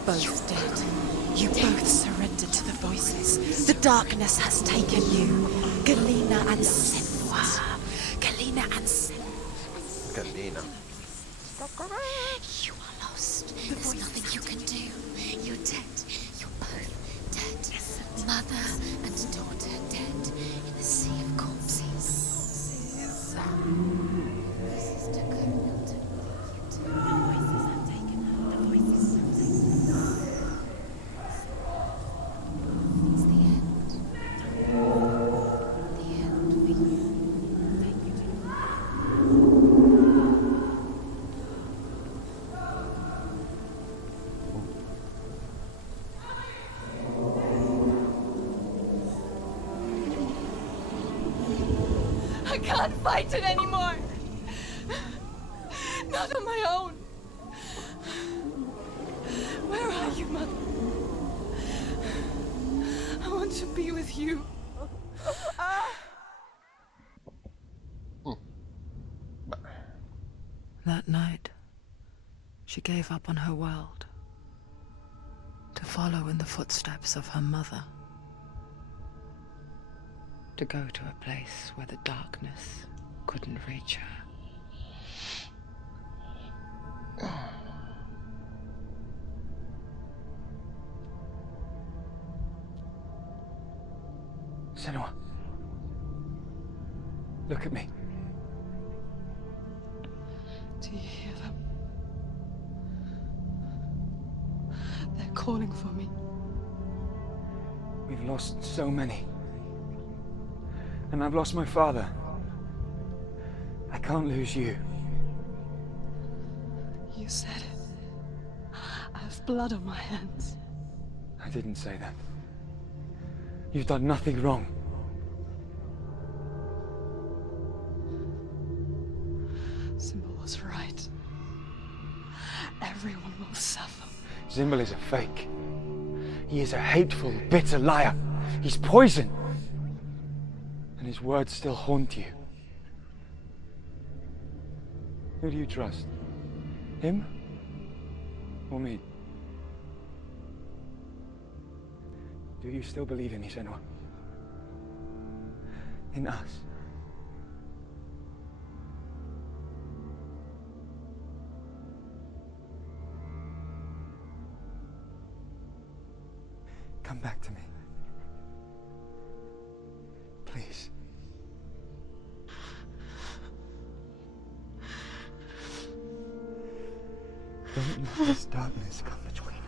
both dead. You both surrendered to the voices. The darkness has taken you. Galena and Senua. Galena and Senua. Gallina. You are lost. There's nothing you can do. You're dead. You're both dead. Mother and daughter dead in the sea of corpses. It's the end. The end for you. I can't fight it anymore. Not on my own. Where are you, Mother? I want to be with you. That night, she gave up on her world to follow in the footsteps of her mother. To go to a place where the darkness couldn't reach her. Senua. Look at me. Do you hear them? They're calling for me. We've lost so many. And I've lost my father. I can't lose you. You said it. I have blood on my hands. I didn't say that. You've done nothing wrong. Symbol was right. Everyone will suffer. Zimbel is a fake. He is a hateful, bitter liar. He's poison. And his words still haunt you. Who do you trust? Him? Or me? Do you still believe in me, Senua? In us? Come back to me. Please. Don't let this darkness come between us.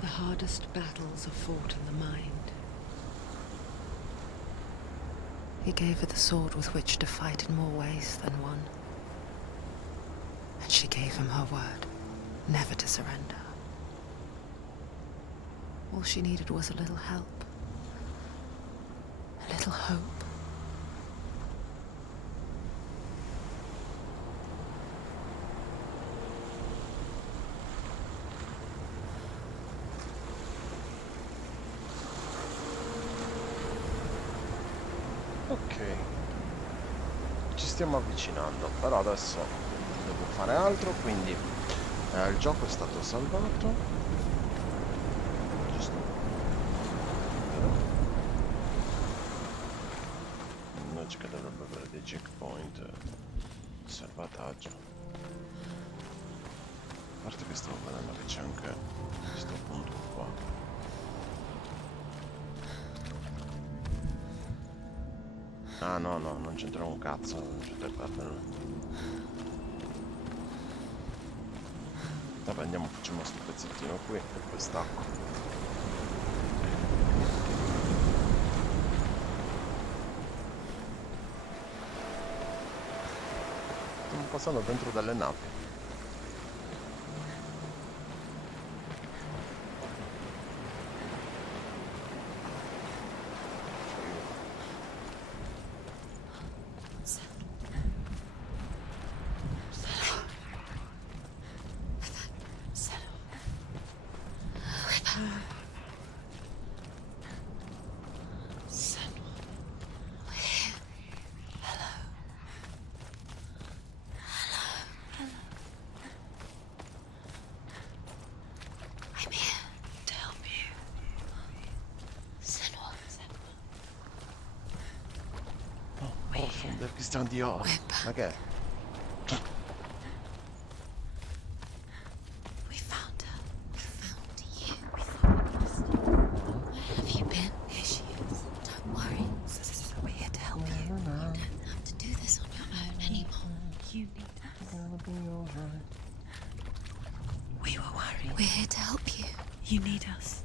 The hardest battles are fought in the mind. He gave her the sword with which to fight in more ways than one. And she gave him her word, never to surrender. All she needed was a little help, a little hope. Ok, ci stiamo avvicinando, però adesso devo fare altro, quindi il gioco è stato salvato. Giusto. Logica dovrebbe avere dei checkpoint di salvataggio. A parte che stavo vedendo che c'è anche questo punto qua. Ah no, non c'entra un cazzo, non c'entra il perdere. Vabbè, andiamo, facciamo sto pezzettino qui e poi stacco. Stiamo passando dentro delle navi. Cristian Dior. Ma che è? We found her. We found you. We found us. Where have you been? Here she is. Don't worry. We're here to help you. You don't have to do this on your own anymore. You need us. We were worried. We're here to help you. You need us.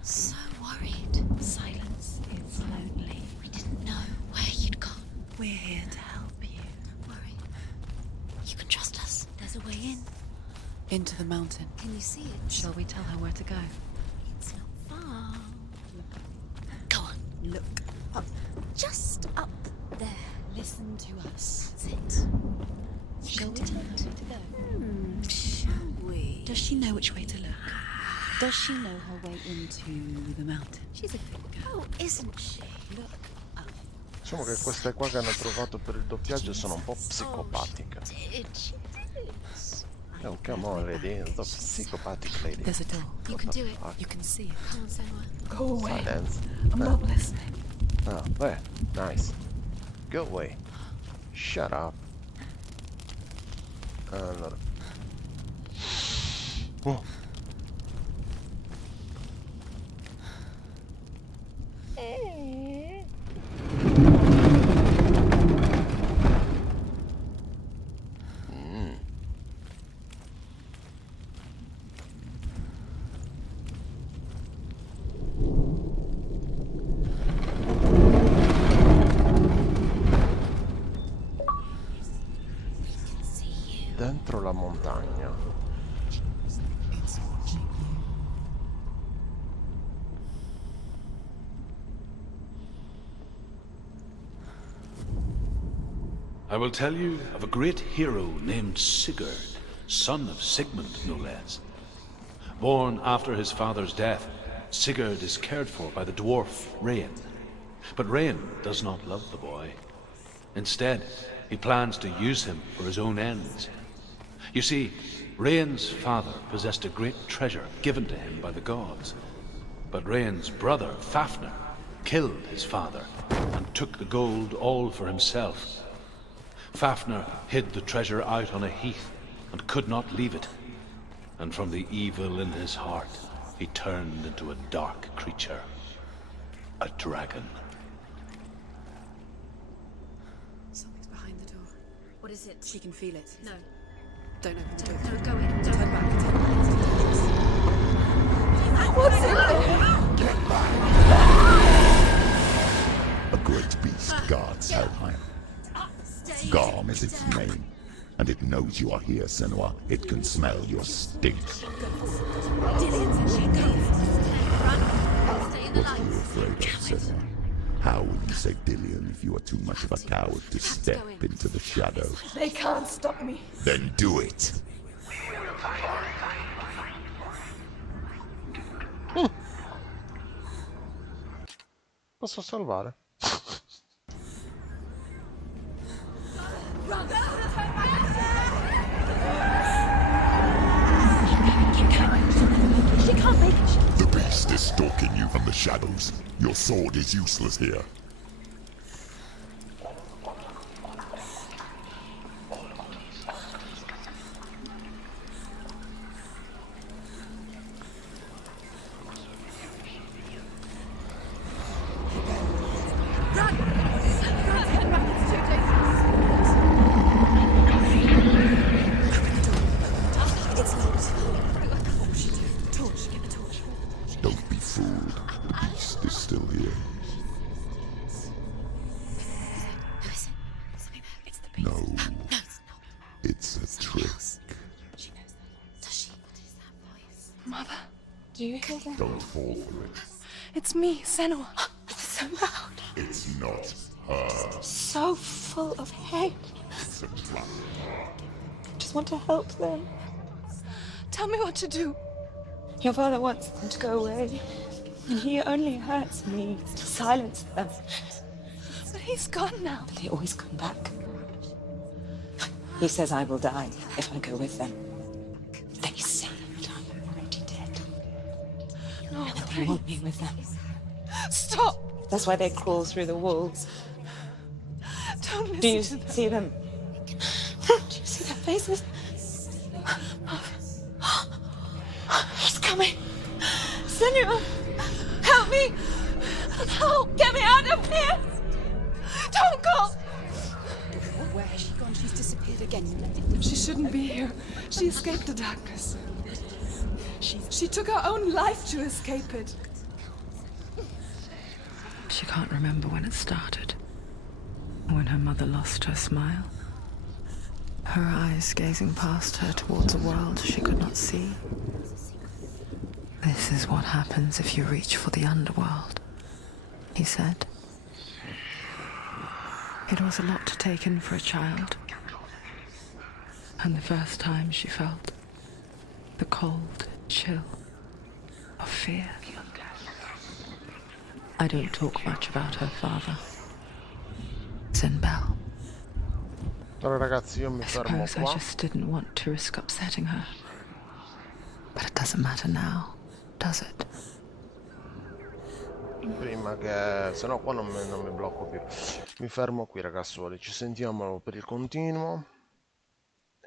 So worried. Silence is lonely. We didn't know where you'd gone. We're here to help you. Don't worry. You can trust us. There's a way in. Into the mountain. Can you see it? Shall we tell her where to go? It's not far. Go on. Look up. Just up there. Listen to us. That's it. Shall we tell her where to go? Shall we? Does she know which way to look? Does she know her way into the mountain? She's a good girl, isn't she? Look up. Diciamo che queste qua che hanno trovato per il doppiaggio sono un po' psicopatiche. Did she did? Oh, come on, lady. The psychopathic lady. There's a door. You can do it. You can see it. Come on, Senua. Go away. Silence. I'm not listening. Oh, there. Nice. Go away. Shut up. Allora. Oh. Dentro la montagna. I will tell you of a great hero named Sigurd, son of Sigmund, no less. Born after his father's death, Sigurd is cared for by the dwarf Rain. But Rain does not love the boy. Instead, he plans to use him for his own ends. You see, Rain's father possessed a great treasure given to him by the gods. But Rain's brother, Fafnir, killed his father and took the gold all for himself. Fafnir hid the treasure out on a heath and could not leave it. And from the evil in his heart, he turned into a dark creature. A dragon. Something's behind the door. What is it? She can feel it. No. Don't open the door. No, go in. Don't Turn back. What's in there? A great beast guards Helheim. Garm is its name, and it knows you are here, Senua. It can smell your stink. Dillian said she'd go. Run. Stay in the What are you lights. afraid of, Senua? How will you save Dillian if you are too much of a coward to step into the shadows? They can't stop me. Then do it! Posso salvare? She can't make it. The beast is stalking you from the shadows. Your sword is useless here. Don't be fooled. The beast is still here. Who is it? Something there. It's the beast. No, No, it's not. it's a trick. She knows that. Does she? What is that voice? Mother, do you hear that? Don't fall for it. It's me, Senua. It's so loud. It's not her. So full of hate. It's a trap. I just want to help them. Tell me what to do. Your father wants them to go away. And he only hurts me to silence them. But he's gone now. They always come back. He says I will die if I go with them. They say that I'm already dead. No, And they want me with them. Stop! That's why they crawl through the walls. Don't Don't Do you listen to them. see them? Do you see their faces? He's coming. Senua, help me. Help, get me out of here. Don't go. Where has she gone? She's disappeared again. She shouldn't be here. She escaped the darkness. She took her own life to escape it. She can't remember when it started. When her mother lost her smile. Her eyes gazing past her towards a world she could not see. This is what happens if you reach for the underworld, he said. It was a lot to take in for a child. And the first time she felt the cold chill of fear. I don't talk much about her father. Bell. Allora ragazzi, io mi I fermo suppose I qua. just didn't want to risk upsetting her. But it doesn't matter now, does it? Prima che... se no qua non mi blocco più. Mi fermo qui ragazzuoli, ci sentiamo per il continuo.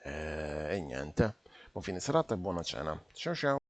E niente. Buon fine serata e buona cena. Ciao ciao.